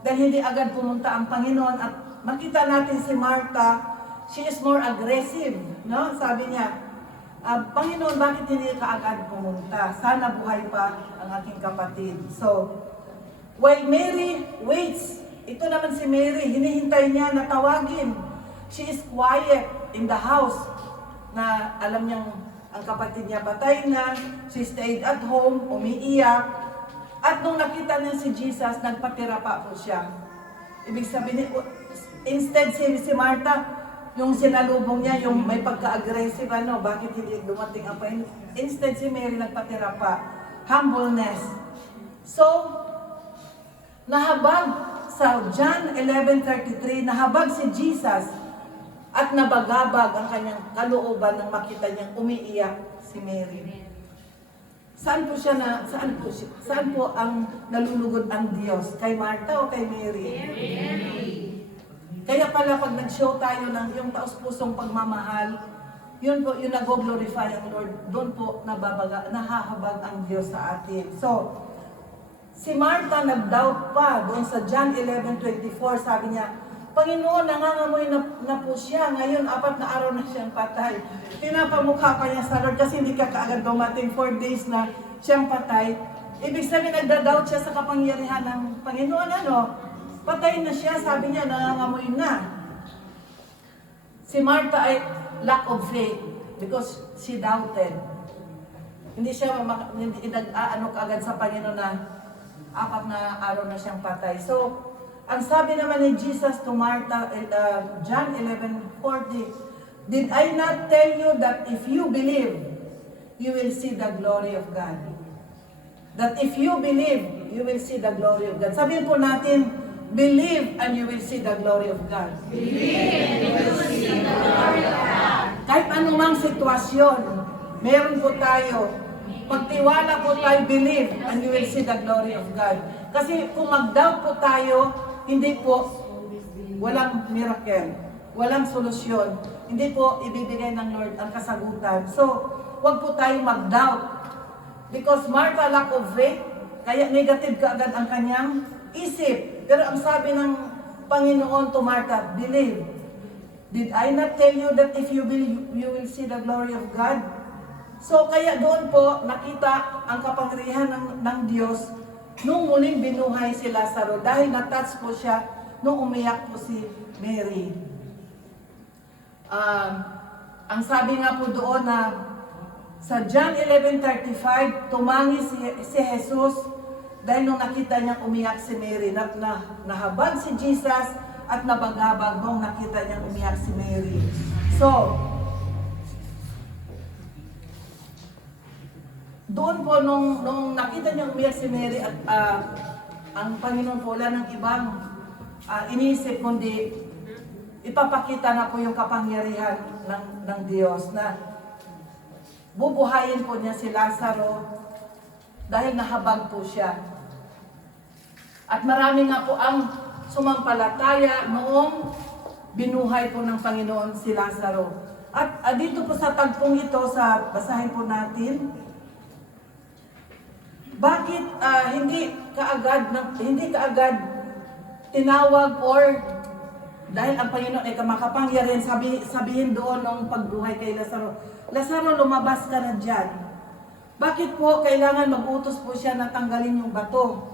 Dahil hindi agad pumunta ang Panginoon at makita natin si Martha, she is more aggressive, no? Sabi niya, Panginoon, bakit hindi ka agad pumunta? Sana buhay pa ang aking kapatid. So, while Mary waits, ito naman si Mary, hinihintay niya na tawagin. She is quiet in the house na alam niyang ang kapatid niya patay na. She stayed at home, umiiyak. At nung nakita niya si Jesus, nagpatira pa po siya. Ibig sabihin, instead si Martha, yung sinalubong niya, yung may pagka-aggressive, bakit hindi dumating ang Panginoon? Instead si Mary nagpatira pa. Humbleness. So, nahabag sa John 11:33, nahabag si Jesus at nabagabag ang kanyang kalooban nang makita niyang umiiyak si Mary. Saan po ang nalulugod ang Diyos? Kay Martha o kay Mary? Mary. Kaya pala pag nag-show tayo ng yung taos-pusong pagmamahal, yun po, yung nag-glorify ang Lord, doon po nahahabag ang Diyos sa atin. So, si Martha nag-doubt pa doon sa John 11:24, sabi niya, Panginoon, nangangamoy na po siya. Ngayon, 4 na araw na siyang patay. Pinapamukha pa niya sa Lord kasi hindi ka kaagad dumating 4 days na siyang patay. Ibig sabihin, nagda-doubt siya sa kapangyarihan ng Panginoon. Patay na siya, sabi niya, nangangamoy na. Si Martha ay lack of faith because she doubted. Hindi siya agad sa Panginoon na 4 na araw na siyang patay. So, ang sabi naman ni Jesus to Martha, John 11:40, did I not tell you that if you believe, you will see the glory of God? That if you believe, you will see the glory of God. Sabihin po natin, believe and you will see the glory of God. Believe and you will see the glory of God. Kahit anumang sitwasyon, meron po tayo. Magtiwala po tayo, believe and you will see the glory of God. Kasi kung mag-doubt po tayo, hindi po, walang miracle, walang solusyon. Hindi po ibibigay ng Lord ang kasagutan. So, wag po tayong mag-doubt. Because Martha lack of faith, kaya negative kaagad ang kanyang isip. Pero ang sabi ng Panginoon to Martha, believe. Did I not tell you that if you believe, you will see the glory of God? So kaya doon po nakita ang kapangyarihan ng Diyos nung muling binuhay si Lazaro dahil na-touch po siya nung umiyak po si Mary. Ang sabi nga po doon na sa John 11:35, tumangi si Jesus dahil nung nakita niya umiyak si Mary, nahabag si Jesus at nabagabag nung nakita niya umiyak si Mary. So, doon po nung nakita niya umiyak si Mary at ang Panginoon po wala ng ibang iniisip kundi ipapakita na po yung kapangyarihan ng Diyos na bubuhayin po niya si Lazaro dahil nahabag po siya. At marami nga po ang sumampalataya noong binuhay po ng Panginoon si Lazaro. At dito po sa tagpong ito, basahin po natin, bakit hindi kaagad tinawag or dahil ang Panginoon ay makapangyarihan, sabihin doon ng pagbuhay kay Lazaro, Lazaro, lumabas ka na dyan. Bakit po kailangan mag-utos po siya na tanggalin yung bato?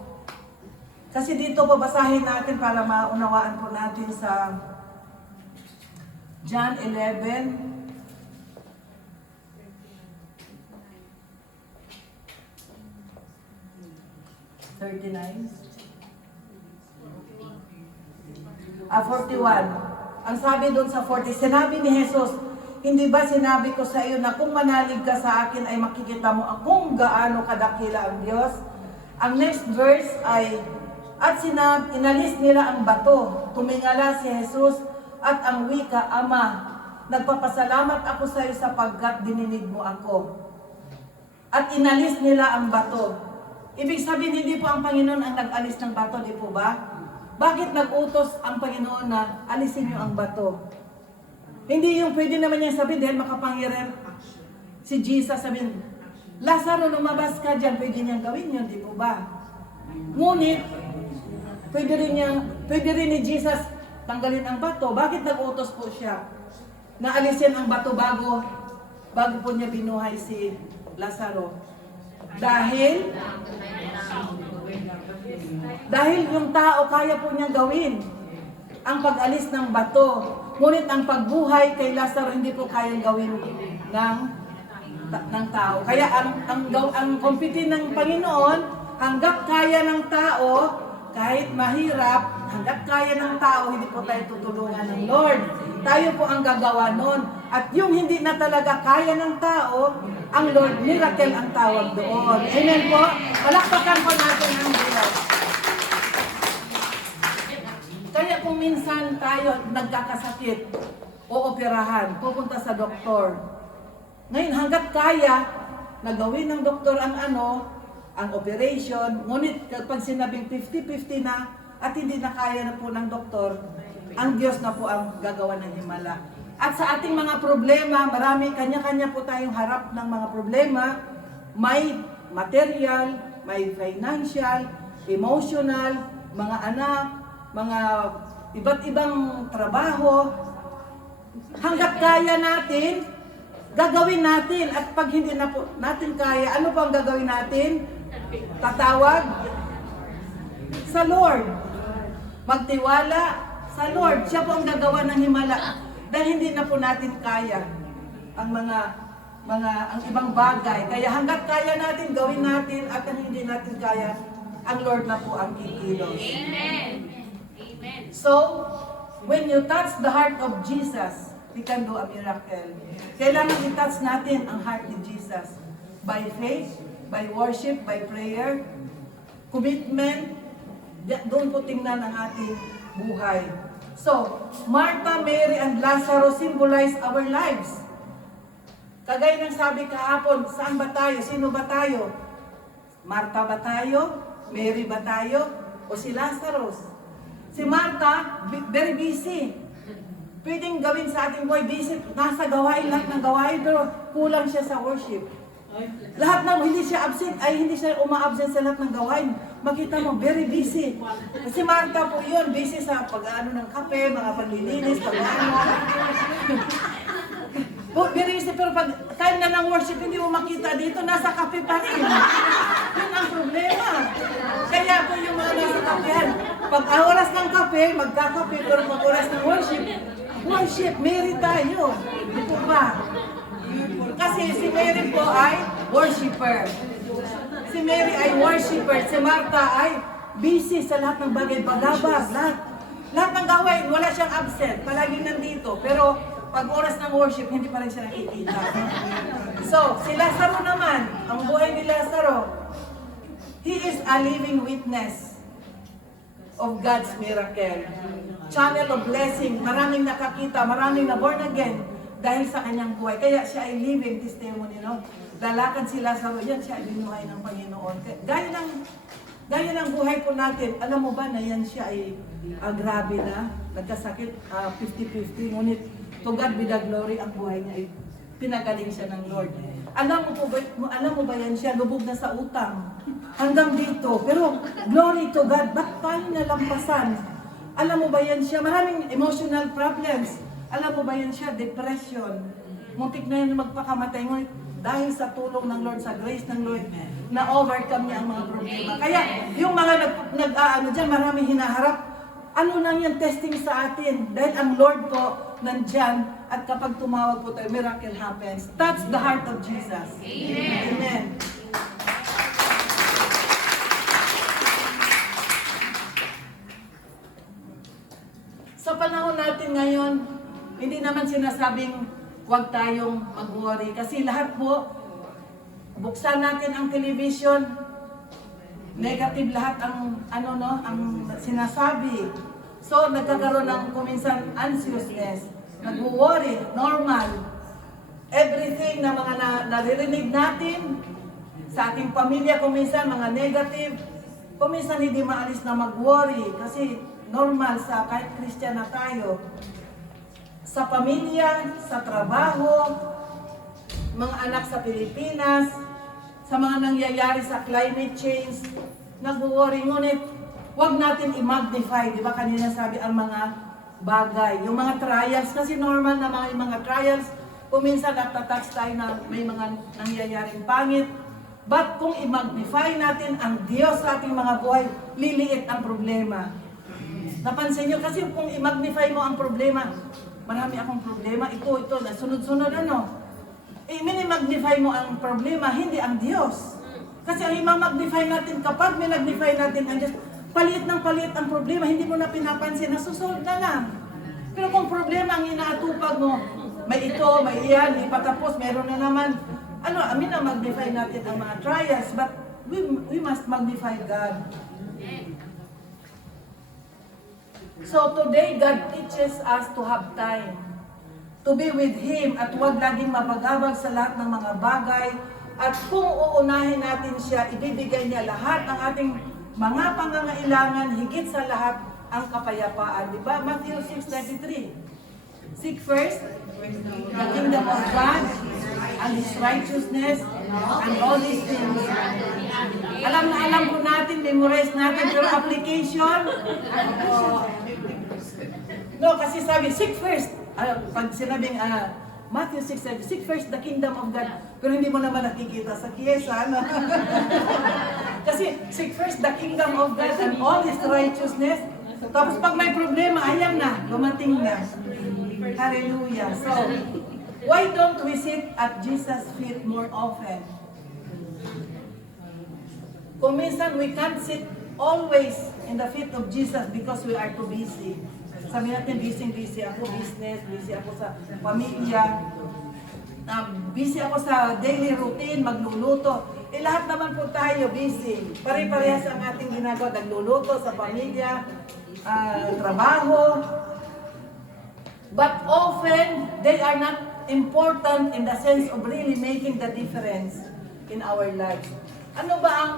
Kasi dito babasahin natin para maunawaan po natin sa John 11. 39? 41. Ang sabi doon sa 40, sinabi ni Jesus, hindi ba sinabi ko sa iyo na kung manalig ka sa akin ay makikita mo kung gaano kadakila ang Diyos? Ang next verse ay, at inalis nila ang bato. Tumingala si Jesus at ang wika, Ama, nagpapasalamat ako sa iyo sapagkat dininig mo ako. At inalis nila ang bato. Ibig sabihin, hindi po ang Panginoon ang nag-alis ng bato, di po ba? Bakit nag-utos ang Panginoon na alisin niyo ang bato? Hindi yung pwede naman niya sabihin dahil makapangyarihan si Jesus sabihin, Lazaro, lumabas ka dyan, pwede niyang gawin yun, di po ba? Ngunit, pwede rin ni Jesus tanggalin ang bato. Bakit nag-utos po siya na alisin ang bato bago po niya binuhay si Lazaro? Dahil yung tao kaya po niyang gawin ang pag-alis ng bato. Ngunit ang pagbuhay kay Lazaro hindi po kayang gawin ng tao. Kaya ang kumpitin ng Panginoon, hanggat kaya ng tao, kahit mahirap, hanggat kaya ng tao, hindi po tayo tutulungan ng Lord. Tayo po ang gagawa nun. At yung hindi na talaga kaya ng tao, ang Lord, miracle ang tawag doon. Amen po? Palakpakan po natin ang Diyos. Kaya kung minsan tayo nagkakasakit o operahan, pupunta sa doktor. Ngayon, hanggat kaya, nagawin ng doktor ang operation, ngunit kapag sinabing 50-50 na at hindi na kaya na po ng doktor, ang Diyos na po ang gagawa ng himala. At sa ating mga problema, marami, kanya-kanya po tayong harap ng mga problema. May material, may financial, emotional, mga anak, mga iba't ibang trabaho. Hanggat kaya natin, gagawin natin. At pag hindi na po natin kaya, ano po ang gagawin natin? Tatawag sa Lord. Magtiwala sa Lord. Siya po ang gagawa ng himala. Dahil hindi na po natin kaya ang ang ibang bagay. Kaya hanggat kaya natin, gawin natin. At kung hindi natin kaya, ang Lord na po ang kikilos. Amen. Amen. So, when you touch the heart of Jesus, He can do a miracle. Kailangan i-touch natin ang heart ni Jesus. By faith, by worship, by prayer, commitment, doon po tingnan ang ating buhay. So, Martha, Mary, and Lazarus symbolize our lives. Kagaya ng sabi kahapon, saan ba tayo? Sino ba tayo? Martha ba tayo? Mary ba tayo? O si Lazarus? Si Martha, very busy. Pwedeng gawin sa ating buhay, busy. Nasa gawain, lahat ng gawain, pero kulang siya sa worship. Lahat ng hindi siya uma-absent sa lahat ng gawain. Makita mo, very busy. Si Martha po yun, busy sa pag-ano ng kape, mga paglilinis, pag-ano. Very busy, pero pag time na ng worship, hindi mo makita dito, nasa kape pa rin. Yun ang problema. Kaya po yung mga nasa kapehan, pag oras ng kape, magkakape, pero pag oras ng worship, Mary tayo. Ito ba? Kasi si Mary po ay worshiper. Si Mary ay worshiper. Si Martha ay busy sa lahat ng bagay, pagabas, lahat ng gawain, wala siyang absent, palaging nandito. Pero pag oras ng worship, hindi pa rin siya nakikita. So, si Lazaro naman, ang buhay ni Lazaro, he is a living witness of God's miracle. Channel of blessing, maraming nakakita, maraming na born again dahil sa kanyang buhay. Kaya siya ay living testimony, no? Dalakan si Lazaro, yan siya ay binuhay ng Panginoon. Gaya ng buhay po natin, alam mo ba na yan siya ay grabe na, nagkasakit, 50-50, ngunit to God be the glory, ang buhay niya ay pinagaling siya ng Lord. Alam mo ba yan siya, lubog na sa utang, hanggang dito, pero glory to God, ba't paano nalampasan? Alam mo ba yan siya, maraming emotional problems. Alam mo ba yan siya, depression. Muntik na yan magpakamatay. Ngunit dahil sa tulong ng Lord, sa grace ng Lord, na-overcome niya ang mga problema. Kaya yung mga dyan, maraming hinaharap, ano lang yan, testing sa atin. Dahil ang Lord po, nandyan, at kapag tumawag po tayo, miracle happens. That's the heart of Jesus. Amen. Amen. natin ngayon, hindi naman sinasabing huwag tayong mag-worry. Kasi lahat po, buksan natin ang television, negative lahat ang ang sinasabi. So nagkakaroon ng kuminsan anxiousness, nag-worry, normal. Everything na mga naririnig natin sa ating pamilya, kuminsan mga negative, kuminsan hindi maalis na mag-worry kasi normal sa kahit Christian na tayo. Sa pamilya, sa trabaho, mga anak sa Pilipinas, sa mga nangyayari sa climate change, nag-worry. Ngunit, huwag natin i-magnify, di ba kanina sabi ang mga bagay, yung mga trials, kasi normal na mga trials, kuminsan natatouch tayo na may mga nangyayaring pangit. But kung i-magnify natin ang Diyos sa ating mga buhay, liliit ang problema. Napansin nyo, kasi kung i-magnify mo ang problema, marami akong problema, ito, na sunod-sunod mini-magnify mo ang problema, hindi ang Diyos. Kasi ang i-magnify natin, kapag may-magnify natin ang Diyos, paliit ang problema, hindi mo na pinapansin, nasusolve na lang. Pero kung problema ang inaatupag mo, may ito, may iyan, ipatapos, meron na naman, magnify natin ang mga trials, but we must magnify God. So today, God teaches us to have time, to be with Him, at huwag laging mapagabag sa lahat ng mga bagay. At kung uunahin natin siya, ibibigay niya lahat ng ating mga pangangailangan, higit sa lahat ang kapayapaan. Diba? Matthew 6:33. Seek first the kingdom of God and His righteousness, and all these things. Alam po natin, memorize natin, pero application, no, kasi sabi, seek first. Pag sinabing, Matthew 6:7, seek first the kingdom of God. Pero hindi mo naman nakikita sa kiyesa. No? Kasi, seek first the kingdom of God and all His righteousness. Tapos pag may problema, ayan na, dumating na. Hallelujah. So, why don't we sit at Jesus' feet more often? Kung minsan we can't sit always in the feet of Jesus because we are too busy. Sabi natin, busy ako, business, busy ako sa pamilya, busy ako sa daily routine, magluluto. Lahat naman po tayo busy. Pare-parehas ang ating ginagawa, nagluluto sa pamilya, trabaho. But often, they are not important in the sense of really making the difference in our lives. Ano ba ang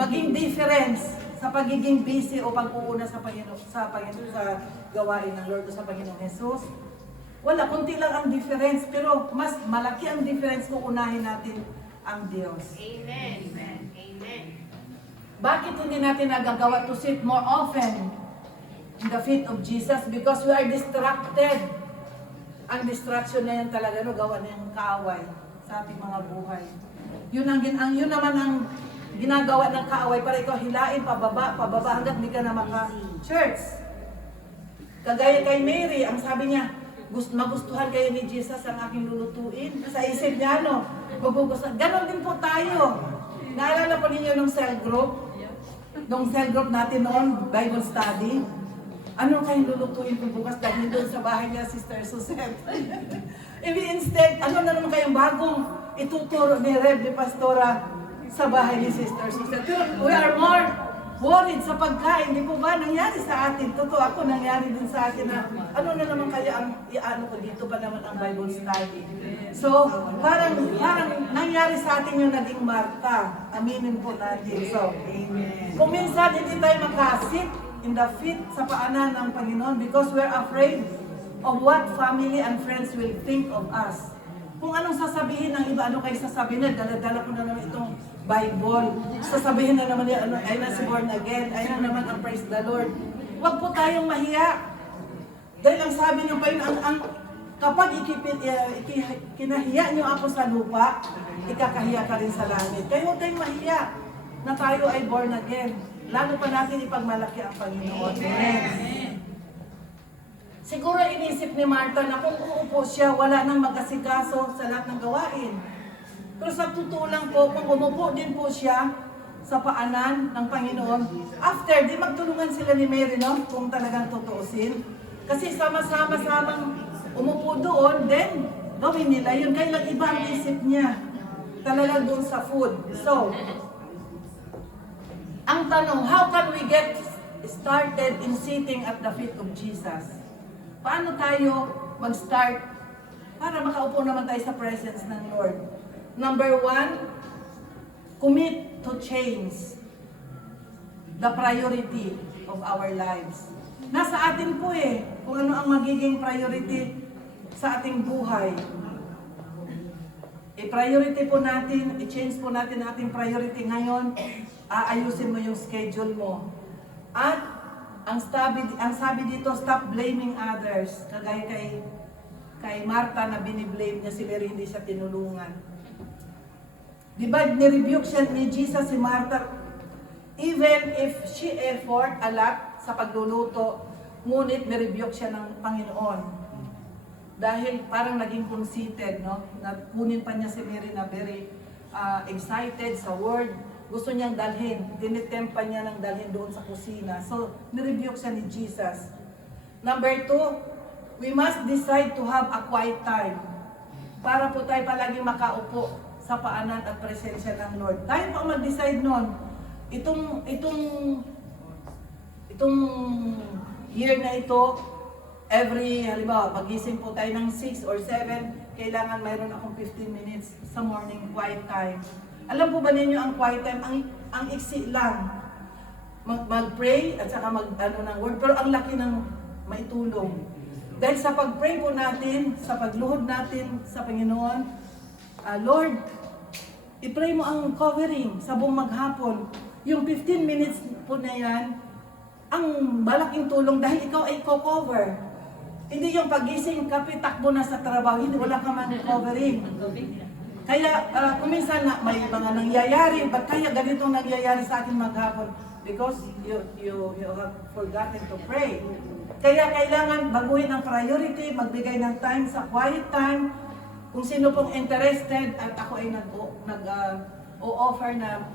maging difference sa pagiging busy o pag-uuna sa Panginoon, sa gawain ng Lord o sa Panginoong Jesus? Wala, kunti lang ang difference, pero mas malaki ang difference kung unahin natin ang Diyos. Amen. Amen. Bakit hindi natin nagagawa to sit more often in the feet of Jesus? Because we are distracted. Ang distraction na yan talaga, gawa na yung kaaway sa ating mga buhay. Yun naman ang ginagawa ng kaaway para ikaw hilain pababa hanggat hindi ka na maka-church. Kagaya kay Mary, ang sabi niya, magustuhan kayo ni Jesus ang aking lulutuin. Sa isip niya, magugustuhan. Ganon din po tayo. Naalala po ninyo nung cell group? Nung cell group natin noon, Bible study. Ano kayong lulutuin ko bukas dahil doon sa bahay niya, Sister Suzette? Instead, ano na naman kayong bagong ituturo ni Rev, ni Pastora sa bahay ni Sister Suzette? Pero we are more worried sa pagkain. Di po ba nangyari sa atin? Totoo ako, nangyari din sa atin na ano na naman kaya ang iano ko dito pa naman ang Bible study. So, parang nangyari sa atin yung naging Marta. Aminin po natin. So, kung minsan hindi tayo makasit in the feet sa paanan ng Panginoon because we're afraid of what family and friends will think of us. Kung anong sasabihin ng iba, ano kayo sasabihin na, dala-dala ko na naman itong Bible. Sasabihin na naman niya, ay na si born again, ay na naman ang praise the Lord. Huwag po tayong mahiya. Dahil ang sabi ng Panginoon, kapag kinahiya niyo ako sa lupa, ikakahiya ka rin sa langit. Kaya huwag tayong mahiya na tayo ay born again. Lalo pa natin ipagmalaki ang Panginoon. Amen. Siguro inisip ni Martha na kung uupo siya, wala nang mag-asikaso sa lahat ng gawain. Pero sa totoo lang po, kung umupo din po siya sa paanan ng Panginoon, after, di magtulungan sila ni Mary, no? Kung talagang tutuusin. Kasi sama-sama-samang umupo doon, then gawin nila yun. Kaya lang iba ang isip niya. Talaga doon sa food. So, ang tanong, how can we get started in sitting at the feet of Jesus? Paano tayo mag-start para makaupo naman tayo sa presence ng Lord? Number 1, commit to change the priority of our lives. Nasa atin po kung ano ang magiging priority sa ating buhay. I-priority po natin, i-change po natin ang ating priority ngayon, aayusin mo yung schedule mo. At ang sabi dito, stop blaming others. Kagaya kay Martha na biniblame niya si Mary, hindi siya tinulungan. Diba, nirebuke siya ni Jesus si Martha, even if she effort a lot sa pagluluto, ngunit nirebuke siya ng Panginoon. Dahil parang naging conceited, no? Kunin pa niya si Mary na very excited sa word. Gusto niyang dalhin. Tinitempa niya ng dalhin doon sa kusina. So, nirebuke siya ni Jesus. Number 2, we must decide to have a quiet time. Para po tayo palaging makaupo sa paanan at presensya ng Lord. Tayo po ang mag-decide nun. Itong year na ito, halimbawa, magising po tayo ng 6 or 7, kailangan mayroon akong 15 minutes sa morning quiet time. Alam po ba ninyo ang quiet time? Ang iksi lang. Mag-pray at saka ng word. Pero ang laki ng maitulong. Dahil sa pag-pray po natin, sa pagluhod natin sa Panginoon, Lord, i-pray mo ang covering sa buong maghapon. Yung 15 minutes po na yan, ang malaking tulong dahil ikaw ay co-cover. Hindi yung pagising, kape, takbo na sa trabaho, hindi wala ka man covering. Kaya kung minsan na may mga nangyayari, ba't kaya ganito nangyayari sa akin maghapon? Because you have forgotten to pray. Kaya kailangan baguhin ang priority, magbigay ng time sa quiet time. Kung sino pong interested at ako ay nag-o-offer na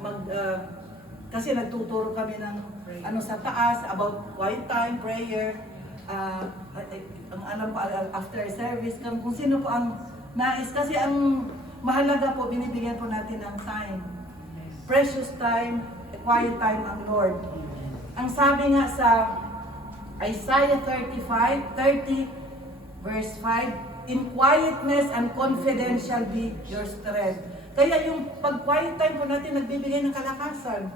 kasi nagtuturo kami ng sa taas about quiet time, prayer, ang alam po after service, kung sino po ang nais. Kasi ang mahalaga po, binibigyan po natin ng time. Precious time, quiet time ang Lord. Ang sabi nga sa Isaiah 30 verse 5, in quietness and confidence shall be your strength. Kaya yung pag-quiet time po natin, nagbibigay ng kalakasan.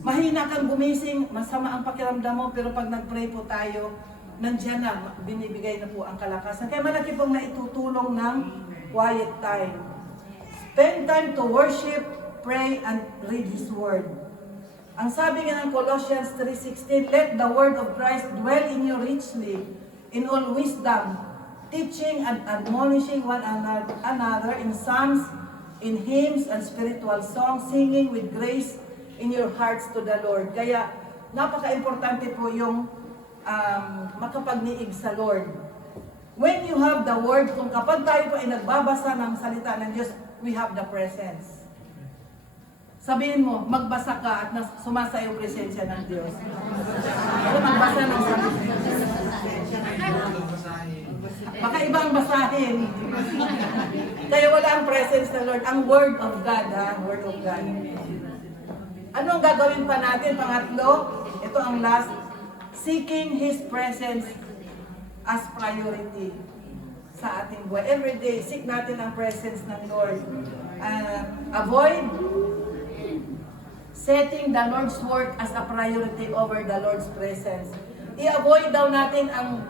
Mahina kang gumising, masama ang pakiramdam mo, pero pag nag-pray po tayo, nandiyan na, binibigay na po ang kalakasan. Kaya malaki pong naitutulong ng quiet time. Spend time to worship, pray, and read His Word. Ang sabi nga ng Colossians 3:16, let the Word of Christ dwell in you richly, in all wisdom, teaching and admonishing one another in psalms, in hymns, and spiritual songs, singing with grace in your hearts to the Lord. Kaya napaka-importante po yung makapagniig sa Lord. When you have the Word, kung kapag tayo po ay nagbabasa ng salita ng Diyos, we have the presence. Sabihin mo, magbasa ka at sumasa yung presensya ng Diyos. O magbasa ng salita. Baka iba ang basahin. Kaya wala ang presence ng Lord. Ang Word of God, Word of God. Ano ang gagawin pa natin? Pangatlo, ito ang last, seeking His presence as priority sa ating buhay. Every day, seek natin ang presence ng Lord. Avoid setting the Lord's work as a priority over the Lord's presence. I-avoid daw natin ang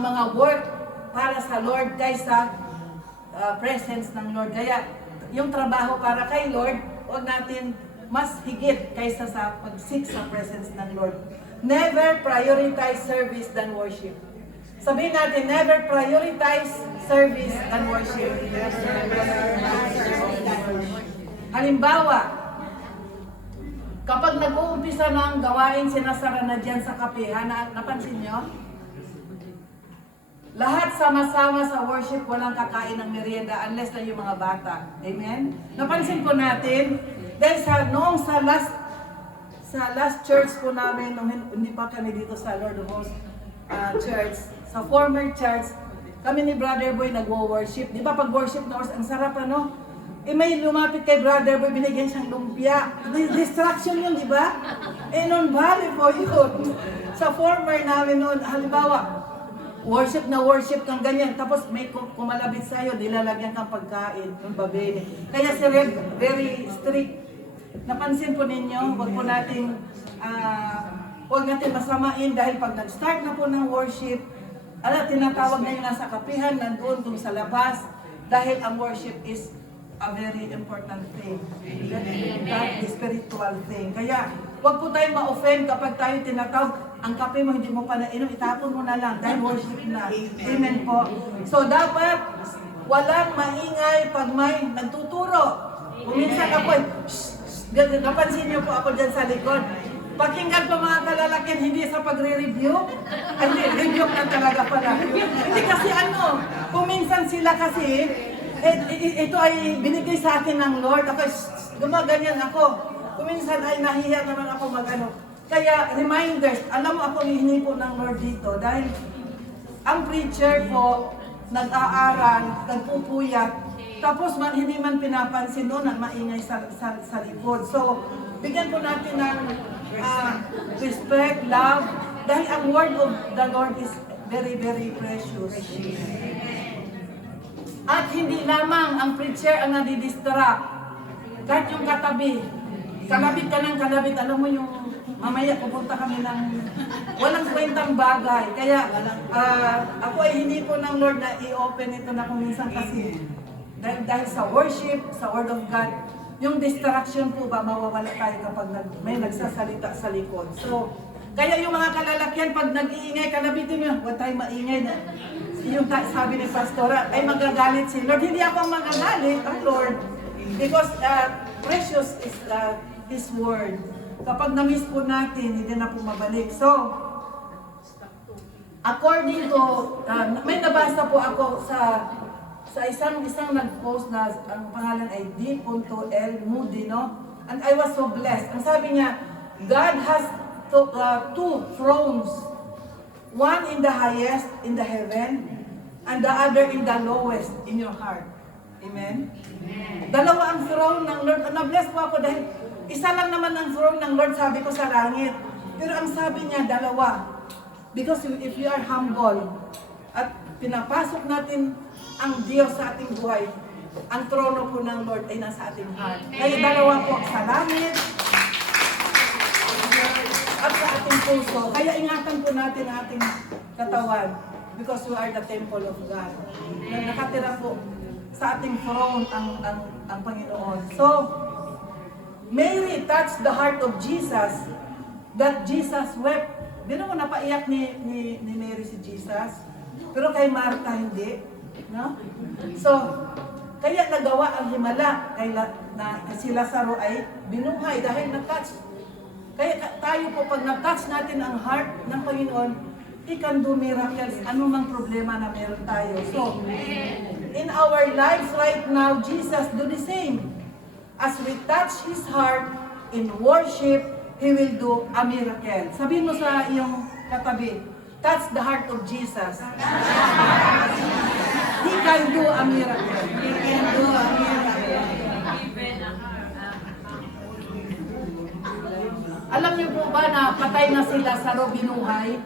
mga work para sa Lord kaysa presence ng Lord. Kaya yung trabaho para kay Lord, huwag natin mas higit kaysa sa pag-seek sa presence ng Lord. Never prioritize service than worship. Sabihin natin, never prioritize service than worship. Halimbawa, kapag nag-uumpisa na ang gawain, sinasara na dyan sa kapihan, napansin nyo? Lahat sama-sama sa worship, walang kakain ng merienda unless na yung mga bata. Amen? Napansin po natin, dahil sa last church po namin, nung hindi pa kami dito sa Lord of Hosts Church, sa former church, kami ni Brother Boy nagwo-worship. Di ba pag worship na ang sarap ano? Eh may lumapit kay Brother Boy, binigyan siyang lumpia. Distraction yun, di ba? Eh noon, bali po yun. Sa former namin noon, halimbawa, worship na worship kang ganyan, tapos may kumalabit sa'yo, nilalagyan kang pagkain, ng babene. Kaya si Red, very strict. Napansin po ninyo, huwag natin masamain dahil pag nag-start na po ng worship, tinatawag na yung nasa kapihan, nandun kung sa labas, dahil ang worship is a very important thing. That is spiritual thing. Kaya, huwag po tayong ma-offend kapag tayo tinatawag, ang kape mo hindi mo pa nainom, itapon mo na lang dahil worship na. Amen po. So, dapat walang maingay pag may nagtuturo. Kung minsan ako, napansin niyo po ako dyan sa likod. Pakinggan po mga kalalakin, hindi sa pagre-review. Hindi, review na talaga pala. Hindi kasi kung minsan sila kasi, ito ay binigay sa akin ng Lord. Ako, gumaganyan ako. Kung minsan ay nahihiya naman ako magano. Kaya, reminders, alam mo ako hihingi po ng Lord dito dahil ang preacher po, nag-aaral, nagpupuyat, tapos hindi man pinapansin doon at maingay sa likod. So, bigyan po natin ng respect, love, dahil ang word of the Lord is very, very precious. At hindi lamang ang preacher ang nadidistract. Kahit yung katabi. Kalabit ka ng kalabit. Alam mo yung mamaya pupunta kami ng walang kwentang bagay. Kaya ako ay hindi po ng Lord na i-open ito na kung minsan kasi. Dahil sa worship, sa Word of God, yung distraction po ba mawawala tayo kapag may nagsasalita sa likod. So, kaya yung mga kalalakyan, pag nag-iingay, kalabitin nyo, huwag tayo maingay na. Yung sabi ni Pastora, ay magagalit si Lord. Hindi ako ang magagalit, ang Lord. Because precious is His Word. Kapag na-miss po natin, hindi na po mabalik. So, according to, may nabasa po ako sa isang nag-post na ang pangalan ay D.L. Moody, no? And I was so blessed. Ang sabi niya, God has two thrones. One in the highest, in the heaven, and the other in the lowest, in your heart. Amen? Dalawa ang throne ng Lord. Na-bless po ako dahil isa lang naman ang throne ng Lord, sabi ko sa langit. Pero ang sabi niya, dalawa. Because if you are humble, at pinapasok natin ang Diyos sa ating buhay, ang trono po ng Lord ay nasa ating heart. Kaya dalawa po sa langit at sa ating puso. Kaya ingatan po natin ang ating katawan because we are the temple of God. Nakatira po sa ating throne ang Panginoon. So, Mary touched the heart of Jesus that Jesus wept. Di naman napaiyak ni Mary si Jesus. Pero kay Martha hindi. No? So, kaya nagawa ang himala na si Lazaro ay binuhay dahil na-touch. Kaya tayo po, pag na-touch natin ang heart ng Panginoon, He can do miracles, anumang problema na meron tayo. So, in our lives right now, Jesus do the same. As we touch His heart in worship, He will do a miracle. Sabihin mo sa iyong katabi, touch the heart of Jesus. He can do a miracle. He can do a miracle. Alam niyo po ba na patay na si Lazaro, binuhay?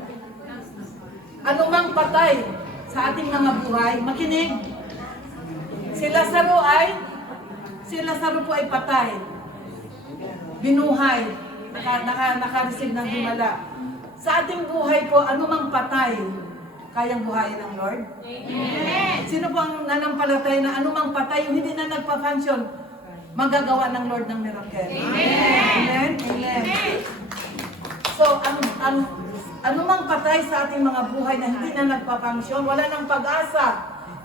Ano mang patay sa ating mga buhay, makinig. Si Lazaro po ay patay. Binuhay. Naka-receive ng himala. Sa ating buhay po, ano mang patay, kayang buhayin ng Lord? Amen. Sino po ang nanampalatay na anumang patay, yung hindi na nagpa-function, magagawa ng Lord ng miracle? Amen. Amen. Amen. So, anumang patay sa ating mga buhay na hindi na nagpa-function, wala ng pag-asa.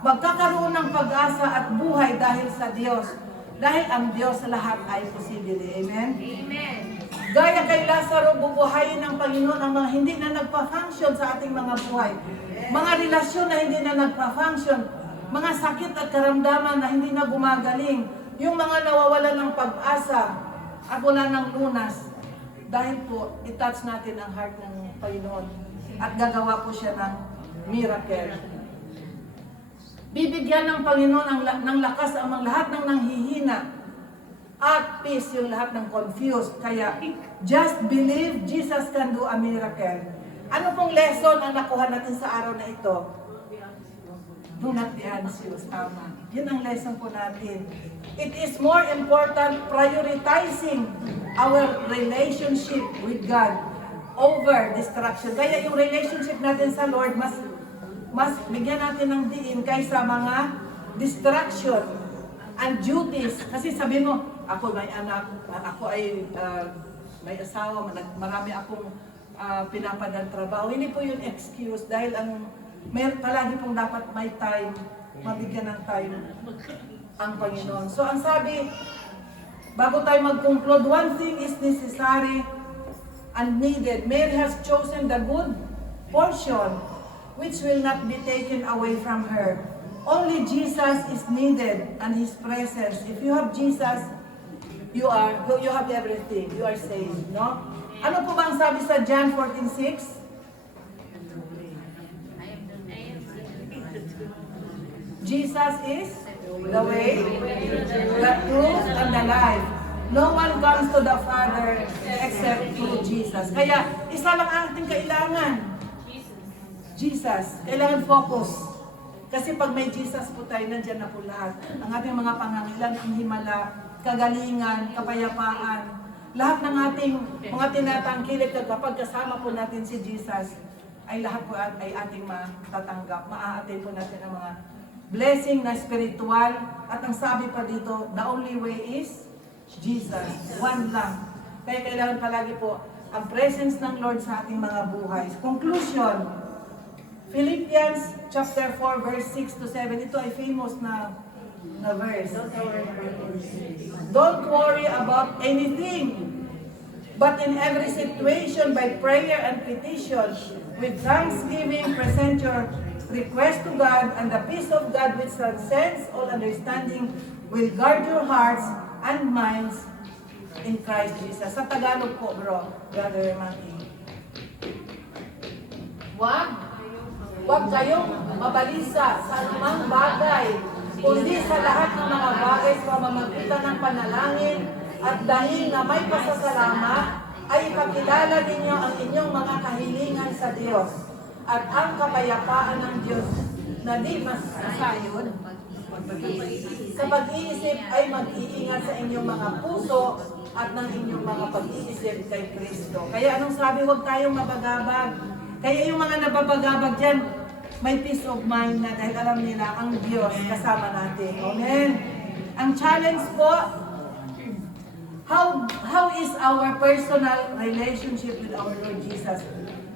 Magkakaroon ng pag-asa at buhay dahil sa Diyos. Dahil ang Diyos sa lahat ay posible. Amen? Amen. Gaya kay Lazaro, bubuhayin ng Panginoon ang mga hindi na nagpa-function sa ating mga buhay. Mga relasyon na hindi na nagpa-function. Mga sakit at karamdaman na hindi na gumagaling. Yung mga nawawalan ng pag-asa at wala ng lunas. Dahil po, itouch natin ang heart ng Panginoon. At gagawa po siya ng miracle. Bibigyan ng Panginoon ng lakas ang lahat ng nanghihina at peace yung lahat ng confused. Kaya, just believe Jesus can do a miracle. Ano pong lesson ang nakuha natin sa araw na ito? Do not be anxious. Tama. Yun ang lesson po natin. It is more important prioritizing our relationship with God over distraction. Kaya yung relationship natin sa Lord, mas bigyan natin ng diin kaysa mga distraction and duties. Kasi sabi mo, ako may anak, ako ay may asawa, marami akong pinapadang trabaho. Hindi po yun excuse dahil palagi pong dapat may time, mabigyan ng time ang Panginoon. So ang sabi, bago tayo mag-conclude, one thing is necessary and needed. Mary has chosen the good portion which will not be taken away from her. Only Jesus is needed and His presence. If you have Jesus, you have everything. You are saved, no? Ano po ba ang sabi sa John 14:6? Jesus is the way, the truth, and the life. No one comes to the Father except through Jesus. Kaya, isa lang ang ating kailangan. Jesus. Kailangan focus. Kasi pag may Jesus po tayo, nandyan na po lahat. Ang ating mga pangangailangan, ang himala, kagalingan, kapayapaan, lahat ng ating mga tinatangkilik kapag kasama po natin si Jesus, ay lahat po ay ating matatanggap. Maa-attain po natin ang mga blessing na spiritual. At ang sabi pa dito, the only way is Jesus. One lang. Kaya kailangan palagi po ang presence ng Lord sa ating mga buhay. Conclusion, Philippians chapter 4 verse 6 to 7. Ito ay famous na verse. Don't worry about anything, but in every situation by prayer and petition with thanksgiving present your request to God, and the peace of God which transcends all understanding will guard your hearts and minds in Christ Jesus. Sa Tagalog po, Brother Maki. Huwag kayong mabalisa sa anumang bagay, kundi sa lahat ng mga bagay sa pamamagitan ng panalangin at dahil na may pasasalamat, ay ipakilala ninyo ang inyong mga kahilingan sa Diyos. At ang kapayapaan ng Diyos na di masasayon sa pag-iisip ay mag-iingat sa inyong mga puso at ng inyong mga pag-iisip kay Kristo. Kaya anong sabi, huwag tayong mabagabag. Kaya yung mga nababagabag dyan, may peace of mind na dahil alam nila ang Diyos kasama natin. Amen. Ang challenge po, how is our personal relationship with our Lord Jesus?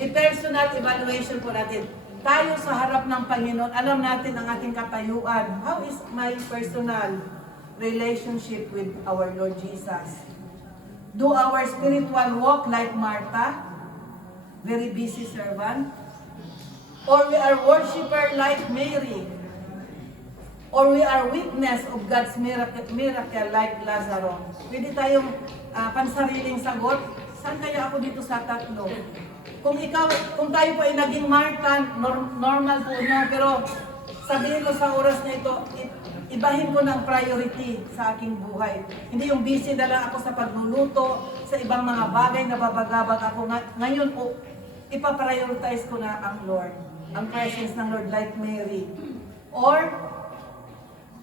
I-personal evaluation po natin. Tayo sa harap ng Panginoon, alam natin ang ating katayuan. How is my personal relationship with our Lord Jesus? Do our spiritual walk like Martha? Very busy servant? Or we are worshiper like Mary? Or we are witness of God's miracle like Lazarus? Pwede tayong pansariling sagot, saan kaya ako dito sa tatlo? Kung tayo po ay naging Martha, normal po na, pero sabihin mo sa oras na ito, ibahin ko ng priority sa aking buhay. Hindi yung busy na lang ako sa pagluluto, sa ibang mga bagay na babagabag ako. Ngayon po, ipaprioritize ko na ang Lord, ang presence ng Lord like Mary. Or,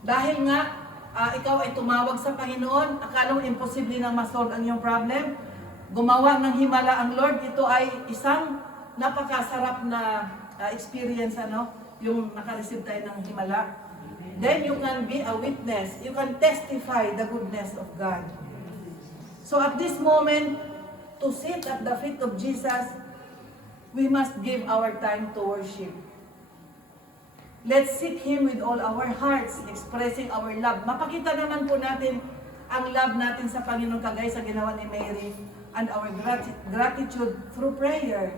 dahil nga, ikaw ay tumawag sa Panginoon, akala mo imposible nang masolve ang iyong problem, gumawa ng himala ang Lord, ito ay isang napakasarap na experience, yung nakareceive tayo ng himala. Then you can be a witness. You can testify the goodness of God. So at this moment, to sit at the feet of Jesus, we must give our time to worship. Let's seek Him with all our hearts, expressing our love. Mapakita naman po natin ang love natin sa Panginoon kagaya sa ginawa ni Mary, and our gratitude through prayer.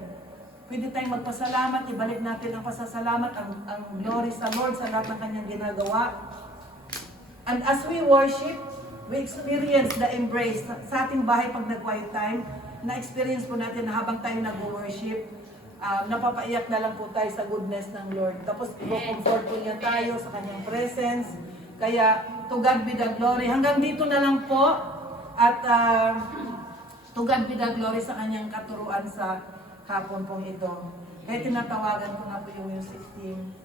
Pwede tayong magpasalamat, ibalik natin ang pasasalamat, ang glory sa Lord sa lahat ng Kanyang ginagawa. And as we worship, we experience the embrace. Sa ating bahay pag nag-quiet time, na-experience po natin na habang tayo nag-worship, napapaiyak na lang po tayo sa goodness ng Lord. Tapos i-comfort po niya tayo sa kanyang presence. Kaya to God be the glory. Hanggang dito na lang po. At to God be the glory sa kanyang katuruan sa hapon pong ito. Kaya tinatawagan ko na po yung music team.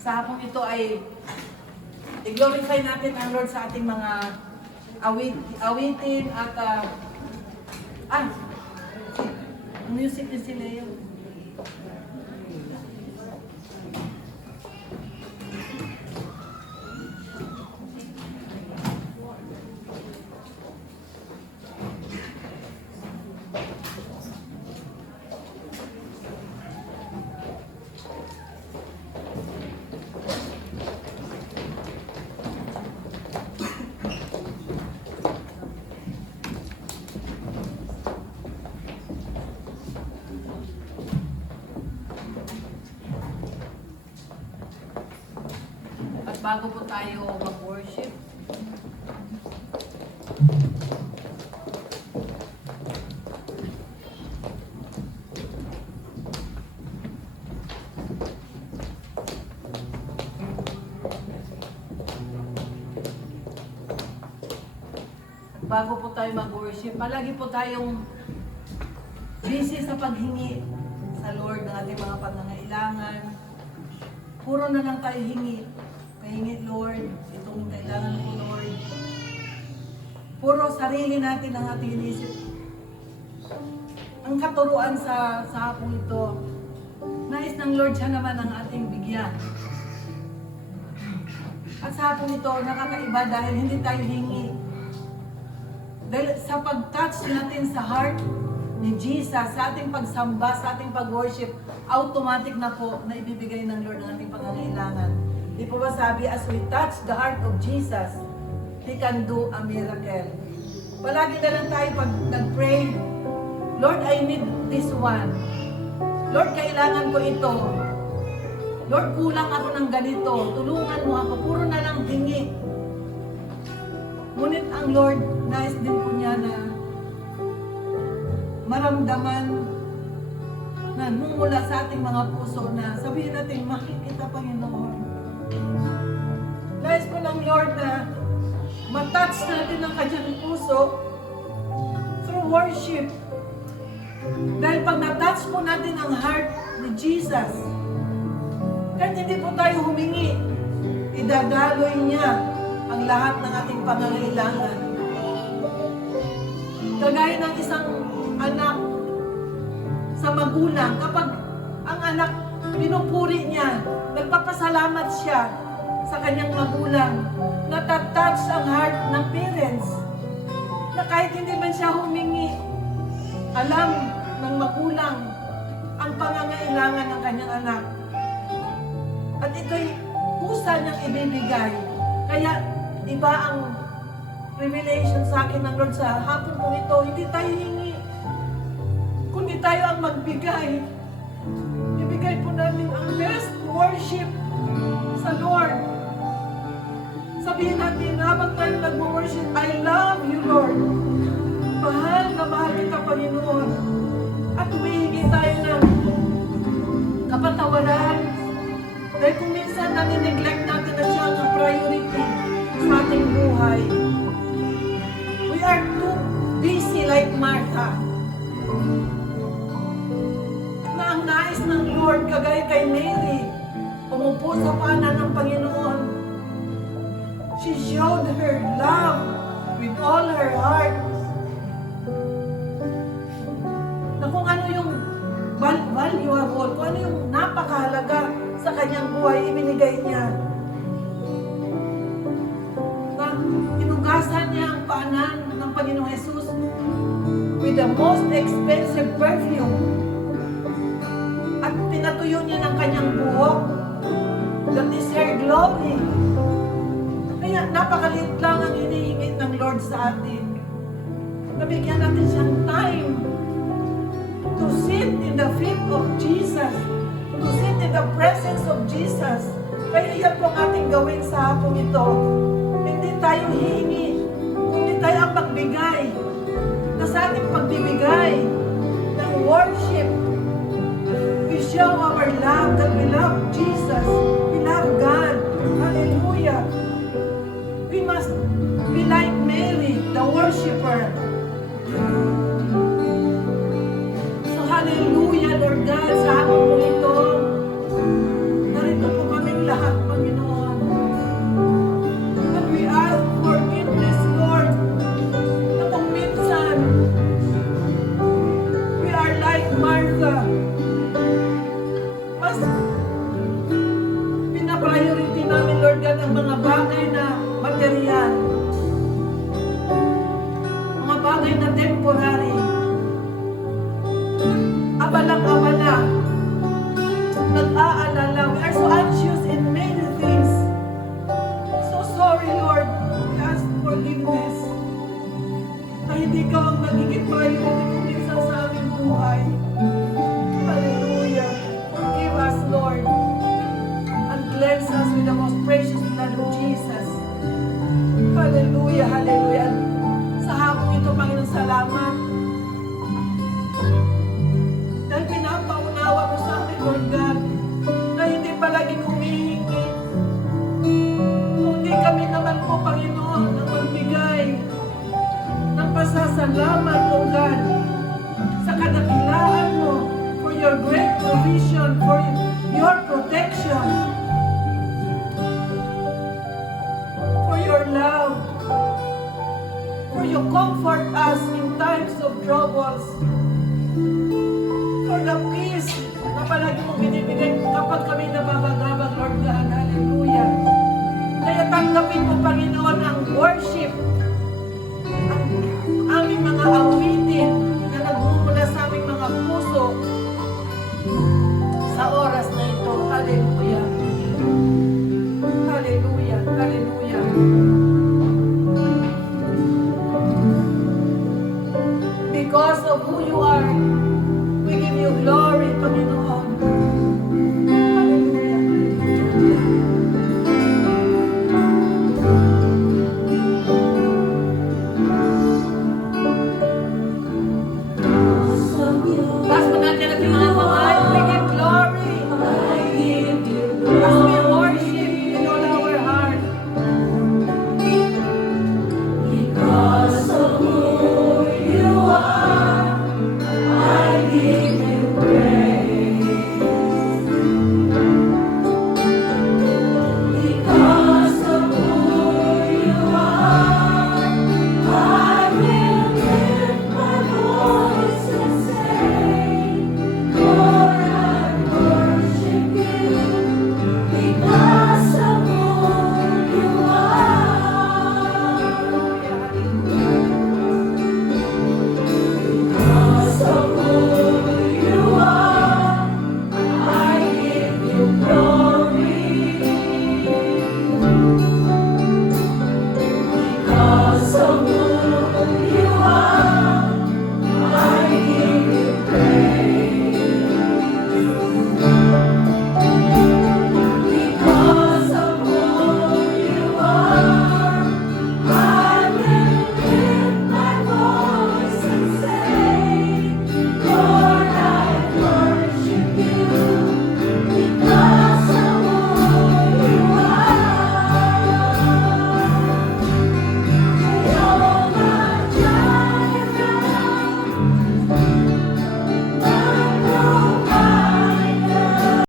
Sa hapon ito ay i-glorify natin ang Lord sa ating mga awitin at music din sila yun. At bago po tayo mag-worship, palagi po tayong busy sa paghingi sa Lord ng ating mga pangangailangan. Puro na lang tayo hingi. Pahingi, Lord. Itong kailangan ko, Lord. Puro sarili natin ang ating inisip. Ang katuruan sa hapong ito, nais ng Lord siya naman ang ating bigyan. At sa hapong ito, nakakaiba dahil hindi tayo hingi. Dahil sa pag-touch natin sa heart ni Jesus, sa ating pagsamba, sa ating pag-worship, automatic na po na ibibigay ng Lord ang ating pangangailangan. Di po ba sabi, as we touch the heart of Jesus, He can do a miracle. Palagi na lang tayo pag nag-pray, Lord, I need this one. Lord, kailangan ko ito. Lord, kulang ako ng ganito. Tulungan mo ako. Puro na lang hingi. Ngunit ang Lord, nais din po niya na maramdaman na mula sa ating mga puso na sabihin natin, makikita Panginoon. Nais po ng Lord na matouch natin ang kanyang puso through worship. Dahil pag natouch po natin ang heart ni Jesus, kahit hindi po tayo humingi, idadaloy niya ang lahat ng ating pangangailangan. Kagaya ng isang anak sa magulang, kapag ang anak pinupuri niya, nagpapasalamat siya sa kanyang magulang, natatouch ang heart ng parents, na kahit hindi man siya humingi, alam ng magulang ang pangangailangan ng kanyang anak. At ito'y kusa niyang ibibigay. Kaya iba ang revelation sa akin ng Lord sa hapon po ito. Hindi tayo hingi, kundi tayo ang magbigay. Ibigay po natin ang best worship sa Lord. Sabihin natin habang tayo nag-worship, I love you, Lord. Mahal na mahal kita, Panginoon. At humihingi tayo ng kapatawaran. Dahil kung minsan nanineglect natin na siya ang priority sa ating buhay. We are too busy like Martha. Na ang nais ng Lord, kagaya kay Mary, umupo sa paanan ng Panginoon. She showed her love with all her heart. Na kung ano yung valuable, kung ano yung napakahalaga sa kanyang buhay, ibinigay niya. Na inugasan niya ang paanan ng Panginoong Jesus with the most expensive perfume. At pinatuyo niya ng kanyang buhok. That is her glory. Kaya napakaliit lang ang hinihingi ng Lord sa atin. Nabigyan natin siyang time to sit in the feet of Jesus, to sit in the presence of Jesus. Kaya iyan po ang ating gawin sa hapong ito. Hindi tayo hihingi, kundi tayo ang pagbigay. Na sa ating pagbibigay ng worship, we show our love, that we love Jesus, we love God. Hallelujah. We must be like Mary, the worshiper. So hallelujah, Lord God, sa hapon po ito, narito po kaming lahat, Panginoon. And we ask forgiveness, Lord, na kung minsan, we are like Martha, mas pinapriority namin, Lord God, ang mga bagay na material, mga bagay na temporary, abalang-abala, nag-aalala. We are so anxious in many things. So sorry, Lord. We ask forgiveness na hindi ka ang nagiging priority kung minsan sa aming buhay. Hallelujah. Forgive us, Lord, and cleanse us with the most precious blood of Jesus. Hallelujah, hallelujah. Sa hapon ito, Panginoon, salamat. Dahil pinapaunawa mo sa amin, Lord God, na hindi palaging humihingi. Kundi kami naman po, Panginoon, na magbigay ng pasasalamat, O God, sa kadakilaan mo, for your great provision, for your protection, for your love, for you comfort us in times of troubles, for the peace na palagi mong binibigay kapag kami nababagabag, Lord God. Hallelujah. Kaya tanggapin mo, Panginoon, ang worship, ang aming mga awitin na nagmumula sa aming mga puso sa oras na ito. Hallelujah. Hallelujah. Hallelujah. Because of who you are, we give you glory, Panginoon.